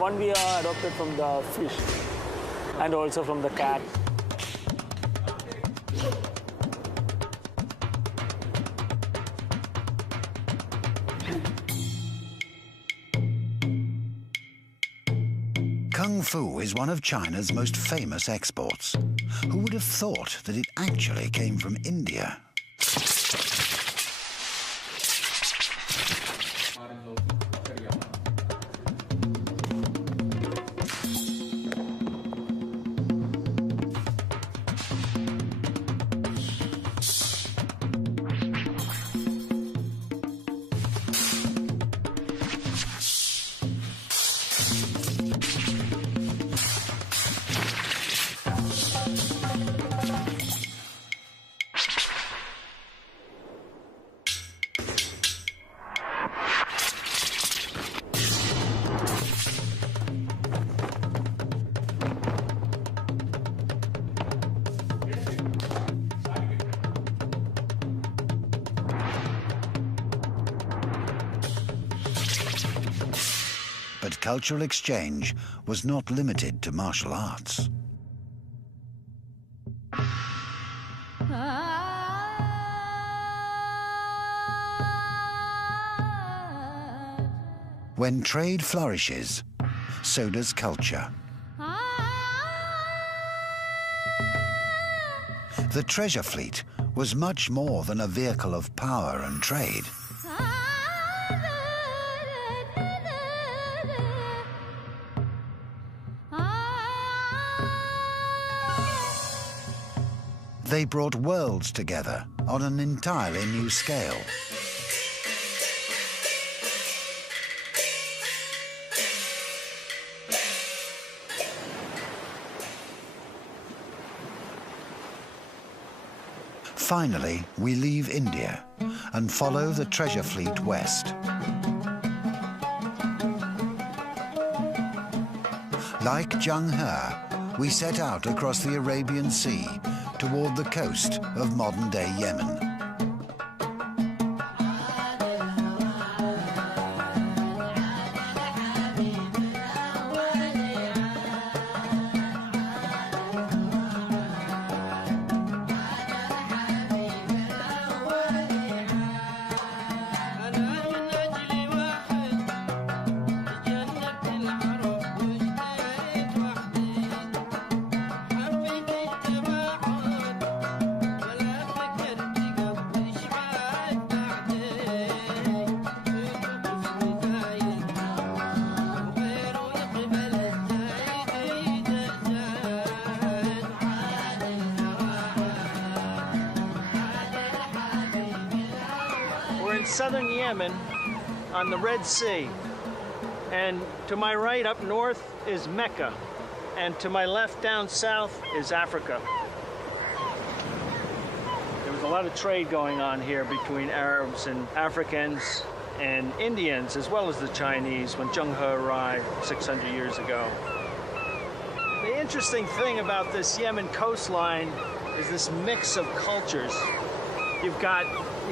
One we are adopted from the fish and also from the cat. Kung Fu is one of China's most famous exports. Who would have thought that it actually came from India? But cultural exchange was not limited to martial arts. When trade flourishes, so does culture. The treasure fleet was much more than a vehicle of power and trade. They brought worlds together on an entirely new scale. Finally, we leave India and follow the treasure fleet west. Like Zheng, we set out across the Arabian Sea toward the coast of modern-day Yemen. Southern Yemen on the Red Sea, and to my right up north is Mecca, and to my left down south is Africa. There was a lot of trade going on here between Arabs and Africans and Indians, as well as the Chinese, when Zheng He arrived 600 years ago. The interesting thing about this Yemen coastline is this mix of cultures. You got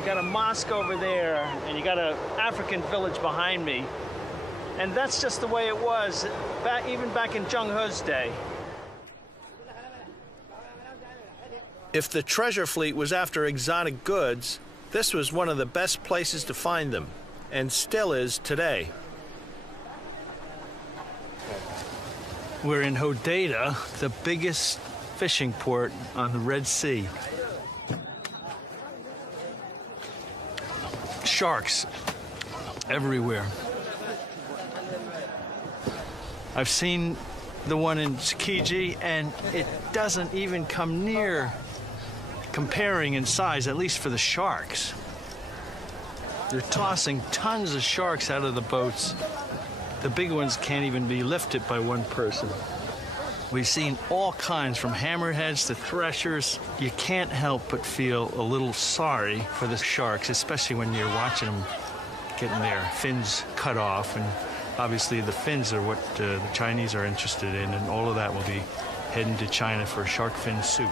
a mosque over there, and you got an African village behind me. And that's just the way it was, even back in Zheng He's day. If the treasure fleet was after exotic goods, this was one of the best places to find them, and still is today. We're in Hodeidah, the biggest fishing port on the Red Sea. Sharks everywhere. I've seen the one in Tsukiji, and it doesn't even come near comparing in size, at least for the sharks. They're tossing tons of sharks out of the boats. The big ones can't even be lifted by one person. We've seen all kinds, from hammerheads to threshers. You can't help but feel a little sorry for the sharks, especially when you're watching them getting their fins cut off. And obviously the fins are what the Chinese are interested in, and all of that will be heading to China for shark fin soup.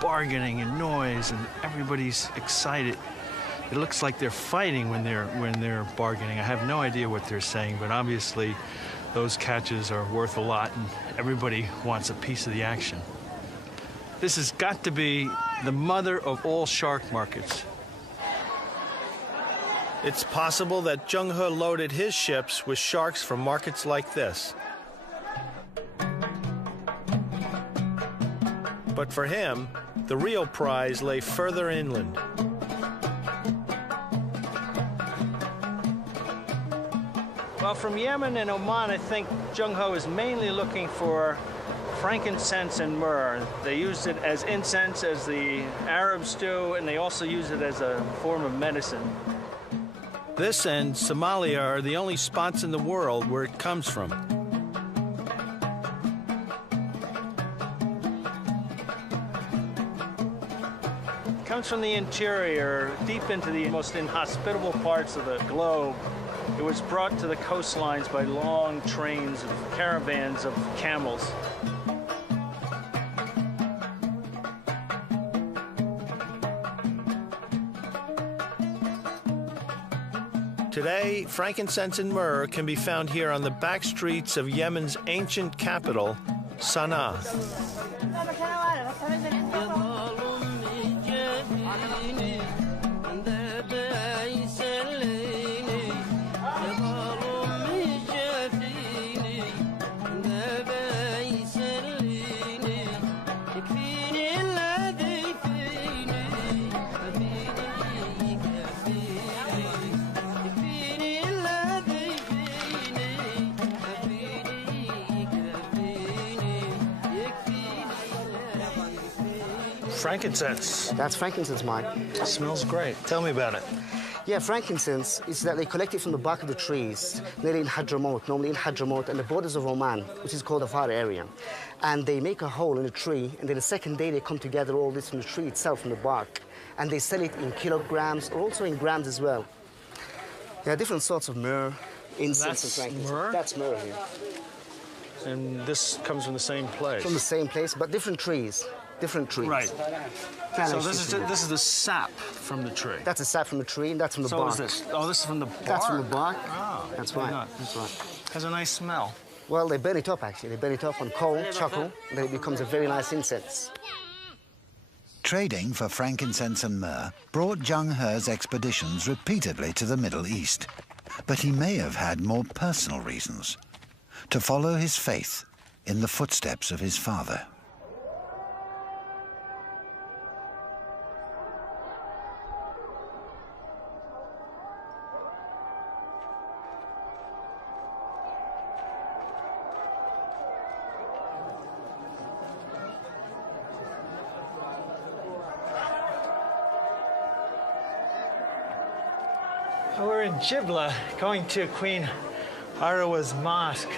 Bargaining and noise, and everybody's excited. It looks like they're fighting when they're bargaining. I have no idea what they're saying, but obviously those catches are worth a lot, and everybody wants a piece of the action. This has got to be the mother of all shark markets. It's possible that Zheng He loaded his ships with sharks from markets like this. But for him, the real prize lay further inland. Well, from Yemen and Oman, I think Zheng He is mainly looking for frankincense and myrrh. They used it as incense, as the Arabs do, and they also use it as a form of medicine. This and Somalia are the only spots in the world where it comes from. It comes from the interior, deep into the most inhospitable parts of the globe. It was brought to the coastlines by long trains of caravans of camels. Today, frankincense and myrrh can be found here on the back streets of Yemen's ancient capital, Sana'a. Frankincense. That's frankincense, Mike. It smells great. Tell me about it. Yeah, frankincense is that they collect it from the bark of the trees, normally in Hadramaut and the borders of Oman, which is called the Far area. And they make a hole in the tree, and then the second day they come together all this from the tree itself, from the bark. And they sell it in kilograms or also in grams as well. There are different sorts of myrrh. incense That's and frankincense. myrrh? That's myrrh here. And this comes from the same place. From the same place, but different trees. Different trees. Right. So Plantations. this is the sap from the tree. That's a sap from the tree, and that's from the So bark. is this? Oh, this is from the bark. That's from the bark. Oh, That's why right. not? That's right. Has a nice smell. Well, they burn it up, actually. They burn it up on coal, charcoal, and then it becomes a very nice incense. Trading for frankincense and myrrh brought Zheng He's expeditions repeatedly to the Middle East. But he may have had more personal reasons. To follow his faith in the footsteps of his father. We're in Jibla, going to Queen Arawa's mosque,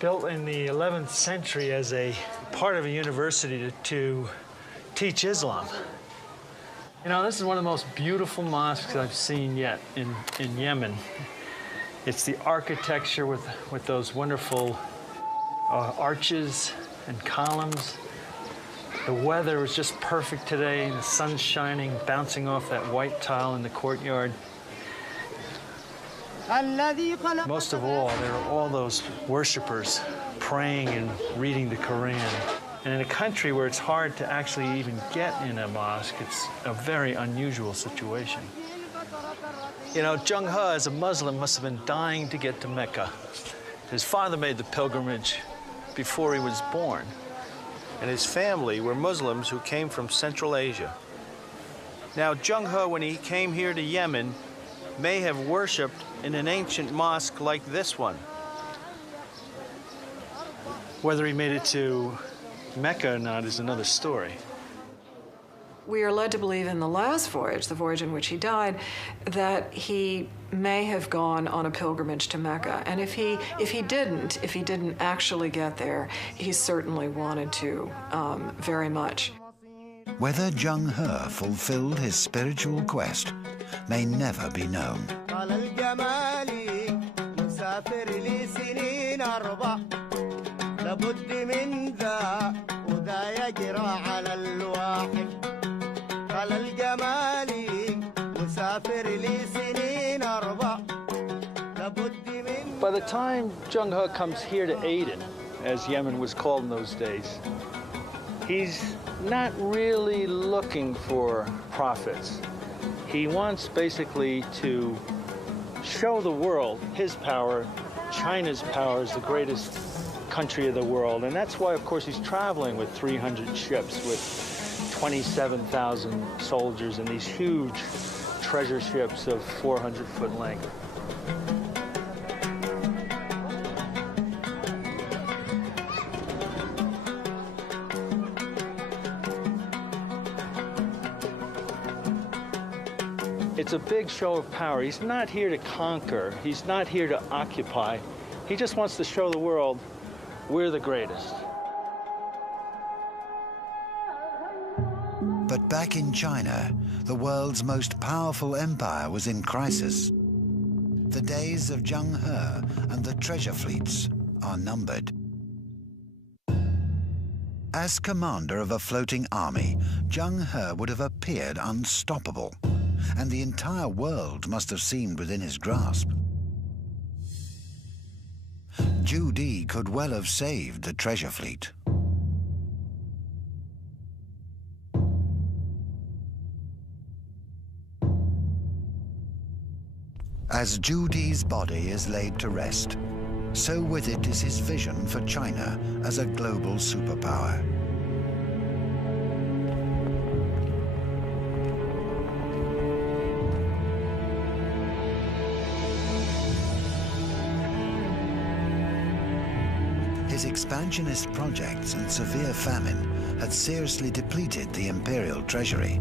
built in the 11th century as a part of a university to teach Islam. You know, this is one of the most beautiful mosques I've seen yet in Yemen. It's the architecture with those wonderful arches and columns. The weather was just perfect today. The sun's shining, bouncing off that white tile in the courtyard. Most of all, there are all those worshipers praying and reading the Quran. And in a country where it's hard to actually even get in a mosque, it's a very unusual situation. You know, Zheng He, as a Muslim, must have been dying to get to Mecca. His father made the pilgrimage before he was born. And his family were Muslims who came from Central Asia. Now, Zheng He, when he came here to Yemen, may have worshipped in an ancient mosque like this one. Whether he made it to Mecca or not is another story. We are led to believe in the last voyage, the voyage in which he died, that he may have gone on a pilgrimage to Mecca. And if he didn't actually get there, he certainly wanted to very much. Whether Zheng He fulfilled his spiritual quest may never be known. By the time Zheng He comes here to Aden, as Yemen was called in those days, he's not really looking for profits. He wants basically to show the world his power, China's power as the greatest country of the world. And that's why, of course, he's traveling with 300 ships with 27,000 soldiers and these huge treasure ships of 400-foot length. It's a big show of power. He's not here to conquer. He's not here to occupy. He just wants to show the world we're the greatest. But back in China, the world's most powerful empire was in crisis. The days of Zheng He and the treasure fleets are numbered. As commander of a floating army, Zheng He would have appeared unstoppable, and the entire world must have seemed within his grasp. Zhu Di could well have saved the treasure fleet. As Zhu Di's body is laid to rest, so with it is his vision for China as a global superpower. His expansionist projects and severe famine had seriously depleted the imperial treasury.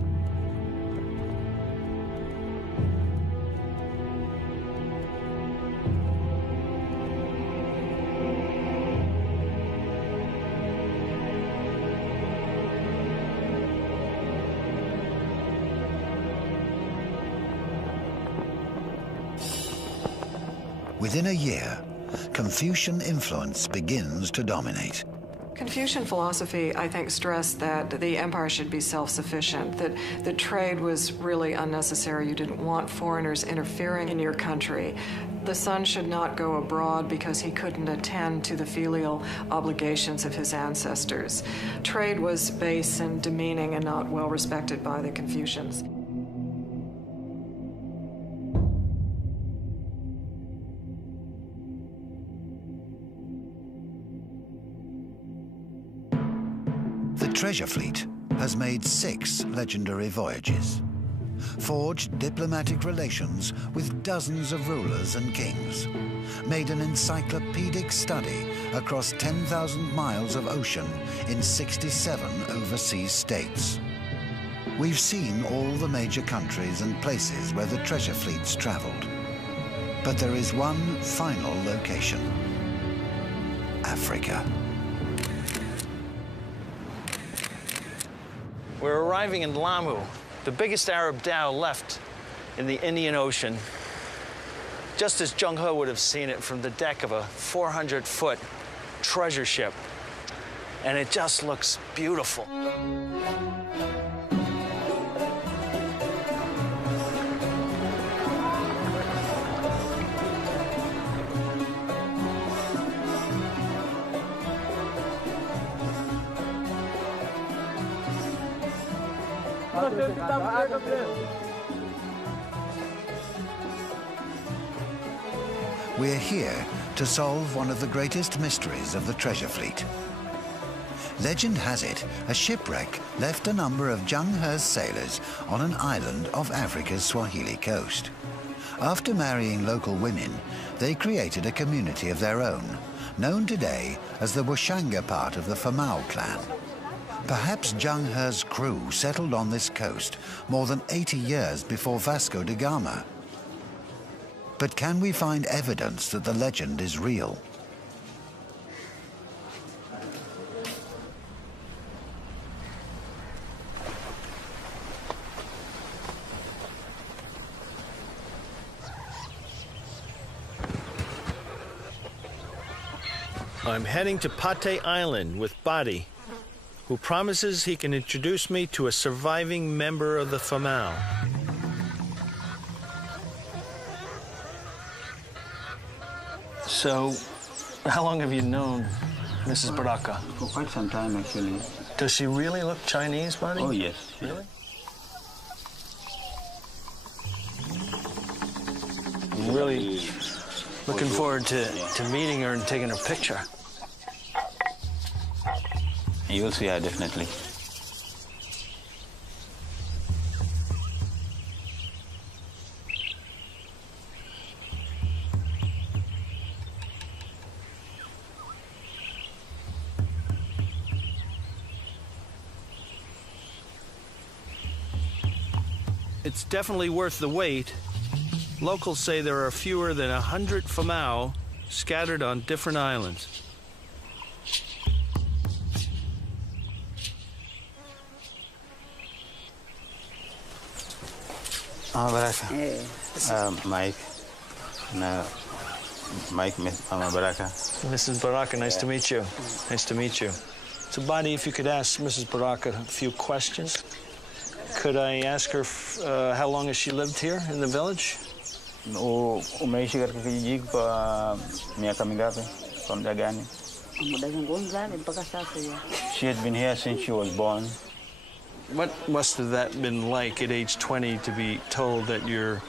Within a year, Confucian influence begins to dominate. Confucian philosophy, I think, stressed that the empire should be self-sufficient, that trade was really unnecessary. You didn't want foreigners interfering in your country. The son should not go abroad because he couldn't attend to the filial obligations of his ancestors. Trade was base and demeaning and not well respected by the Confucians. The treasure fleet has made 6 legendary voyages, forged diplomatic relations with dozens of rulers and kings, made an encyclopedic study across 10,000 miles of ocean in 67 overseas states. We've seen all the major countries and places where the treasure fleets traveled. But there is one final location: Africa. We're arriving in Lamu, the biggest Arab dhow left in the Indian Ocean, just as Zheng He would have seen it from the deck of a 400-foot treasure ship. And it just looks beautiful. We're here to solve one of the greatest mysteries of the treasure fleet. Legend has it a shipwreck left a number of Zheng He's sailors on an island off Africa's Swahili coast. After marrying local women, they created a community of their own, known today as the Washanga part of the Famau clan. Perhaps Zheng He's crew settled on this coast more than 80 years before Vasco da Gama. But can we find evidence that the legend is real? I'm heading to Pate Island with Badi, who promises he can introduce me to a surviving member of the Famau. So, how long have you known Mrs. Baraka? For quite some time, actually. Does she really look Chinese, Badi? Oh, yes. Really? I'm really looking forward to meeting her and taking her picture. You'll see her, definitely. It's definitely worth the wait. Locals say there are fewer than 100 Famau scattered on different islands. Baraka. Mike. No, Mike, Baraka. Mrs. Baraka, nice to meet you. Nice to meet you. So, Badi, if you could ask Mrs. Baraka a few questions. Could I ask her how long has she lived here in the village? Umeishi katika kijiji kwa miaka mingapi? Kwa muda gani? She had been here since she was born. What must have that been like at age 20 to be told that your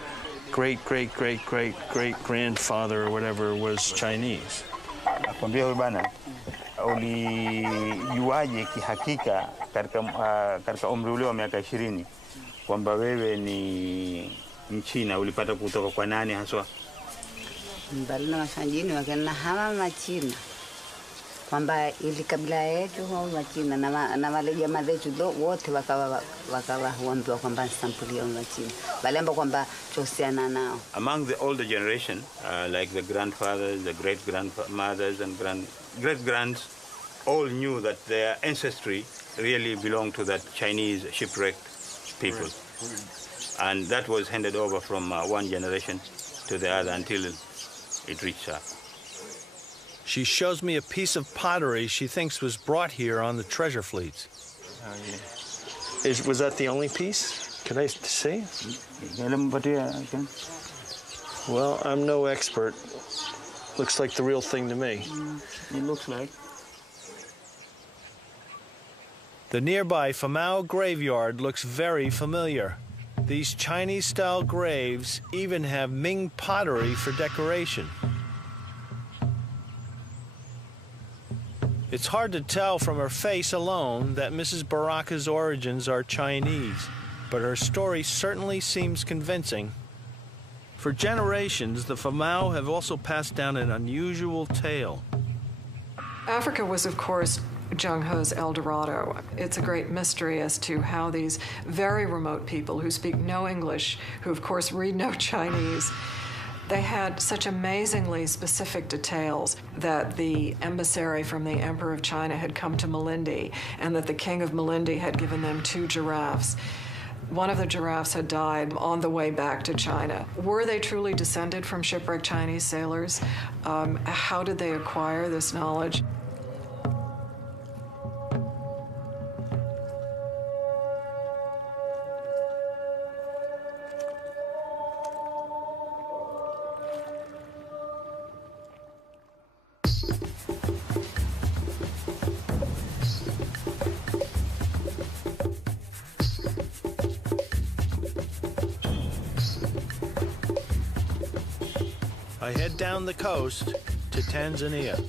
great-great-great-great-great-grandfather or whatever was Chinese? Nakwambia huyu bana, ulijuaje kihakika katika umri ule wa miaka 20 kwamba wewe ni Mchina? Ulipata kutoka kwa nani haswa? Mbali na masanjini wakena hama Machina. Kwamba ili kabila yetu hao Machina na wale jamaa zetu wote wakawa huambiwa kwamba sampuli ya Machina. Balemba kwamba tuhusiana nao. Among the older generation, like the grandfathers, the great-grandmothers and great-grands, all knew that their ancestry really belonged to that Chinese shipwrecked people. And that was handed over from one generation to the other until it reached her. She shows me a piece of pottery she thinks was brought here on the treasure fleets. Was that the only piece? Can I see? Well, I'm no expert. Looks like the real thing to me. It looks like. The nearby Famao graveyard looks very familiar. These Chinese-style graves even have Ming pottery for decoration. It's hard to tell from her face alone that Mrs. Baraka's origins are Chinese, but her story certainly seems convincing. For generations, the Famao have also passed down an unusual tale. Africa was, of course, Zheng He's El Dorado. It's a great mystery as to how these very remote people who speak no English, who of course read no Chinese, they had such amazingly specific details that the emissary from the Emperor of China had come to Malindi and that the King of Malindi had given them 2 giraffes. One of the giraffes had died on the way back to China. Were they truly descended from shipwrecked Chinese sailors? How did they acquire this knowledge? I head down the coast to Tanzania.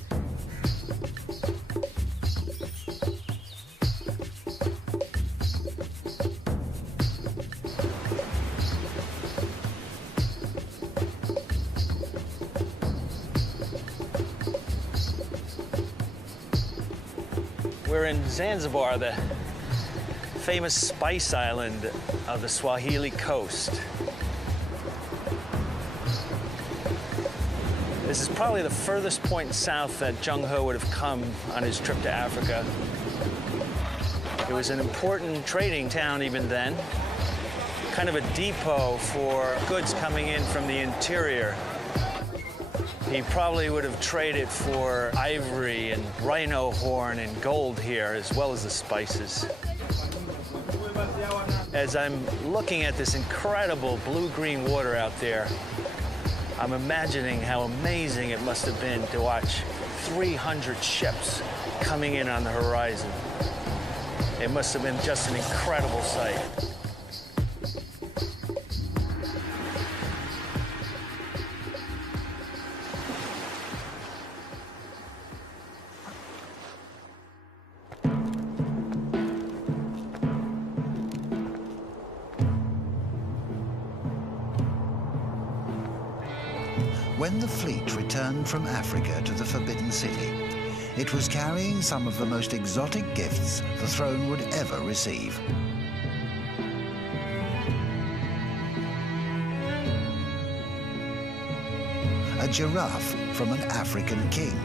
We're in Zanzibar, the famous spice island of the Swahili coast. This is probably the furthest point south that Zheng He would have come on his trip to Africa. It was an important trading town even then, kind of a depot for goods coming in from the interior. He probably would have traded for ivory and rhino horn and gold here, as well as the spices. As I'm looking at this incredible blue-green water out there, I'm imagining how amazing it must have been to watch 300 ships coming in on the horizon. It must have been just an incredible sight. When the fleet returned from Africa to the Forbidden City, it was carrying some of the most exotic gifts the throne would ever receive. A giraffe from an African king.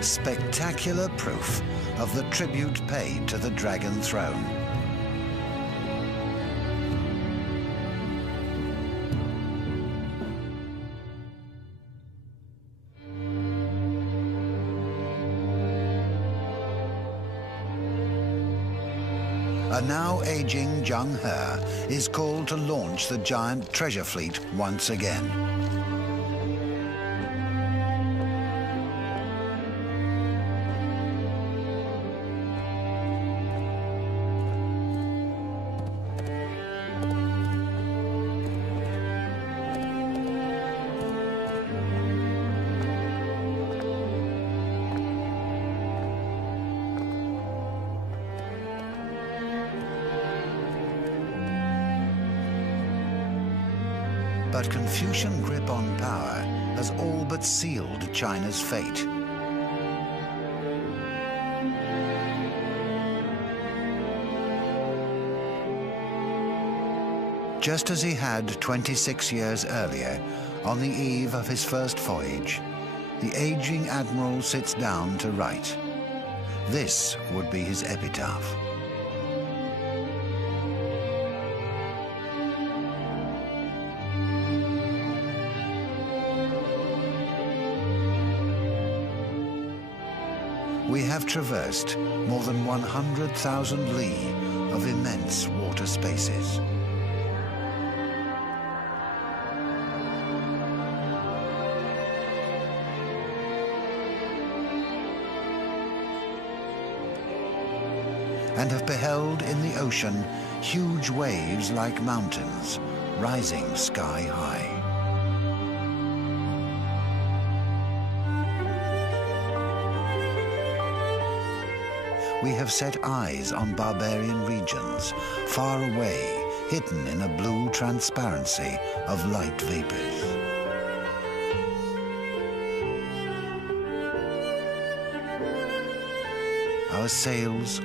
Spectacular proof of the tribute paid to the dragon throne. A now aging Zheng He is called to launch the giant treasure fleet once again. But Confucian grip on power has all but sealed China's fate. Just as he had 26 years earlier, on the eve of his first voyage, the aging admiral sits down to write. This would be his epitaph. we have traversed more than 100,000 li of immense water spaces. And have beheld in the ocean huge waves like mountains rising sky high. We have set eyes on barbarian regions, far away, hidden in a blue transparency of light vapors. Our sails,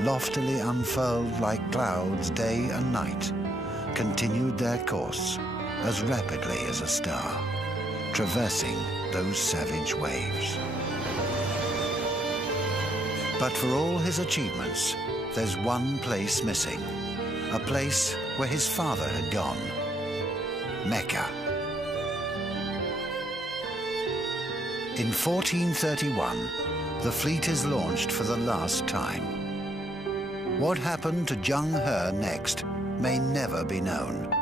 loftily unfurled like clouds day and night, continued their course as rapidly as a star, traversing those savage waves. But for all his achievements, there's one place missing, a place where his father had gone, Mecca. In 1431, the fleet is launched for the last time. What happened to Zheng He next may never be known.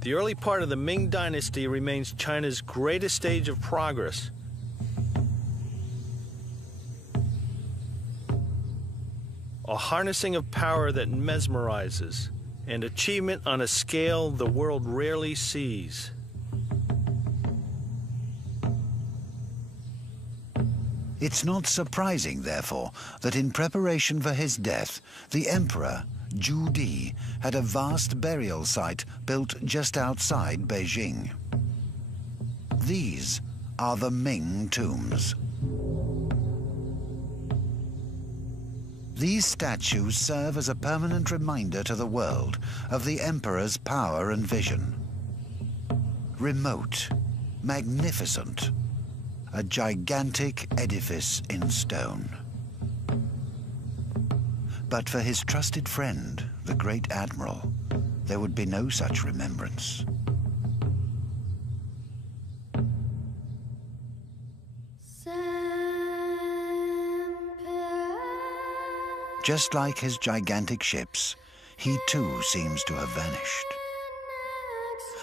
The early part of the Ming Dynasty remains China's greatest stage of progress. A harnessing of power that mesmerizes, and achievement on a scale the world rarely sees. It's not surprising, therefore, that in preparation for his death, the emperor, Zhu Di, had a vast burial site built just outside Beijing. These are the Ming tombs. These statues serve as a permanent reminder to the world of the emperor's power and vision. Remote, magnificent, a gigantic edifice in stone. But for his trusted friend, the great admiral, there would be no such remembrance. Just like his gigantic ships, he too seems to have vanished.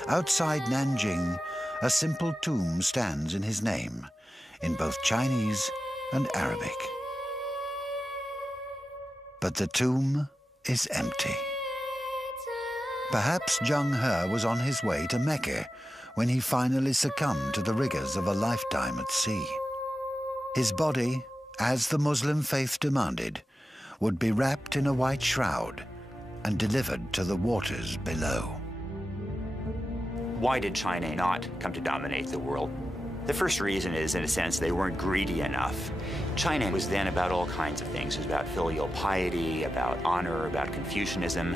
Outside Nanjing, a simple tomb stands in his name, in both Chinese and Arabic. But the tomb is empty. Perhaps Zheng He was on his way to Mecca when he finally succumbed to the rigors of a lifetime at sea. His body, as the Muslim faith demanded, would be wrapped in a white shroud and delivered to the waters below. Why did China not come to dominate the world? The first reason is, in a sense, they weren't greedy enough. China was then about all kinds of things. It was about filial piety, about honor, about Confucianism.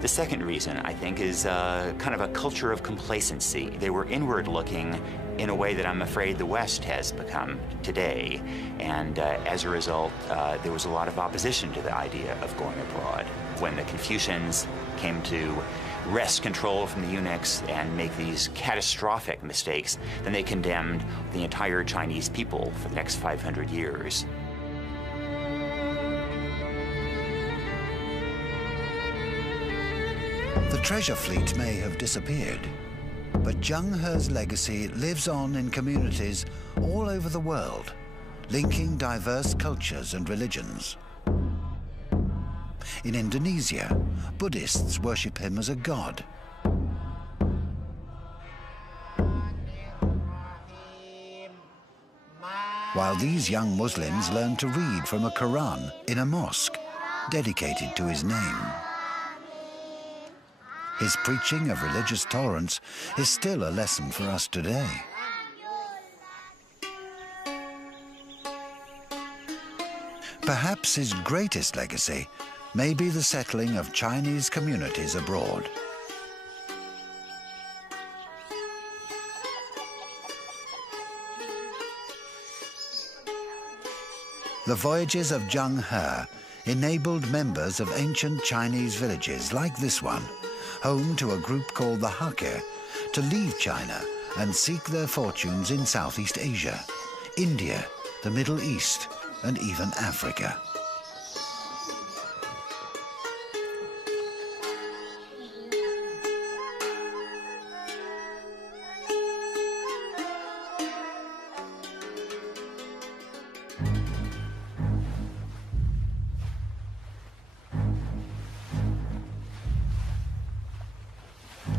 The second reason, I think, is kind of a culture of complacency. They were inward-looking in a way that I'm afraid the West has become today. And as a result, there was a lot of opposition to the idea of going abroad. When the Confucians came to wrest control from the eunuchs and make these catastrophic mistakes, then they condemned the entire Chinese people for the next 500 years. The treasure fleet may have disappeared, but Zheng He's legacy lives on in communities all over the world, linking diverse cultures and religions. In Indonesia, Buddhists worship him as a god. While these young Muslims learn to read from a Quran in a mosque dedicated to his name. His preaching of religious tolerance is still a lesson for us today. Perhaps his greatest legacy may be the settling of Chinese communities abroad. The voyages of Zheng He enabled members of ancient Chinese villages like this one, home to a group called the Hakka, to leave China and seek their fortunes in Southeast Asia, India, the Middle East, and even Africa.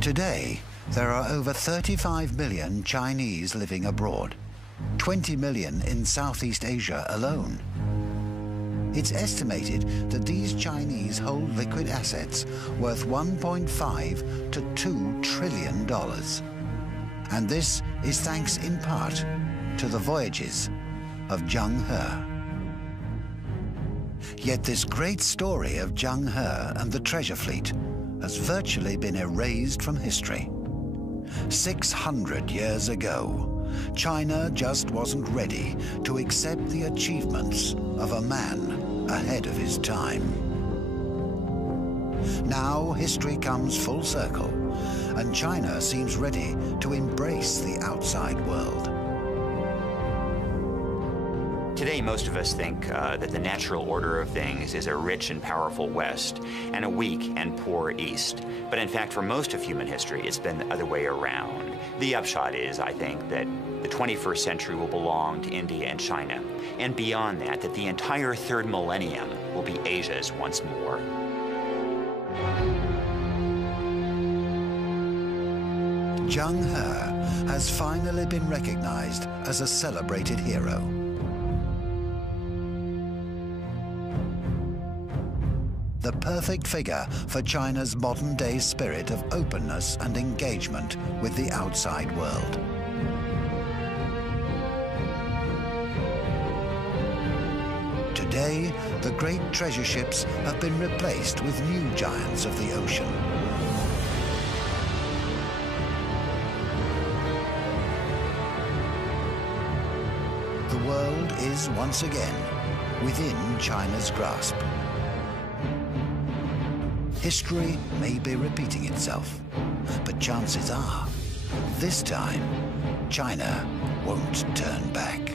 Today, there are over 35 million Chinese living abroad, 20 million in Southeast Asia alone. It's estimated that these Chinese hold liquid assets worth $1.5 to $2 trillion. And this is thanks in part to the voyages of Zheng He. Yet this great story of Zheng He and the treasure fleet has virtually been erased from history. 600 years ago, China just wasn't ready to accept the achievements of a man ahead of his time. Now history comes full circle, and China seems ready to embrace the outside world. Today, most of us think that the natural order of things is a rich and powerful West and a weak and poor East. But in fact, for most of human history, it's been the other way around. The upshot is, I think, that the 21st century will belong to India and China. And beyond that, that the entire third millennium will be Asia's once more. Zheng He has finally been recognized as a celebrated hero. The perfect figure for China's modern-day spirit of openness and engagement with the outside world. Today, the great treasure ships have been replaced with new giants of the ocean. The world is once again within China's grasp. History may be repeating itself, but chances are, this time, China won't turn back.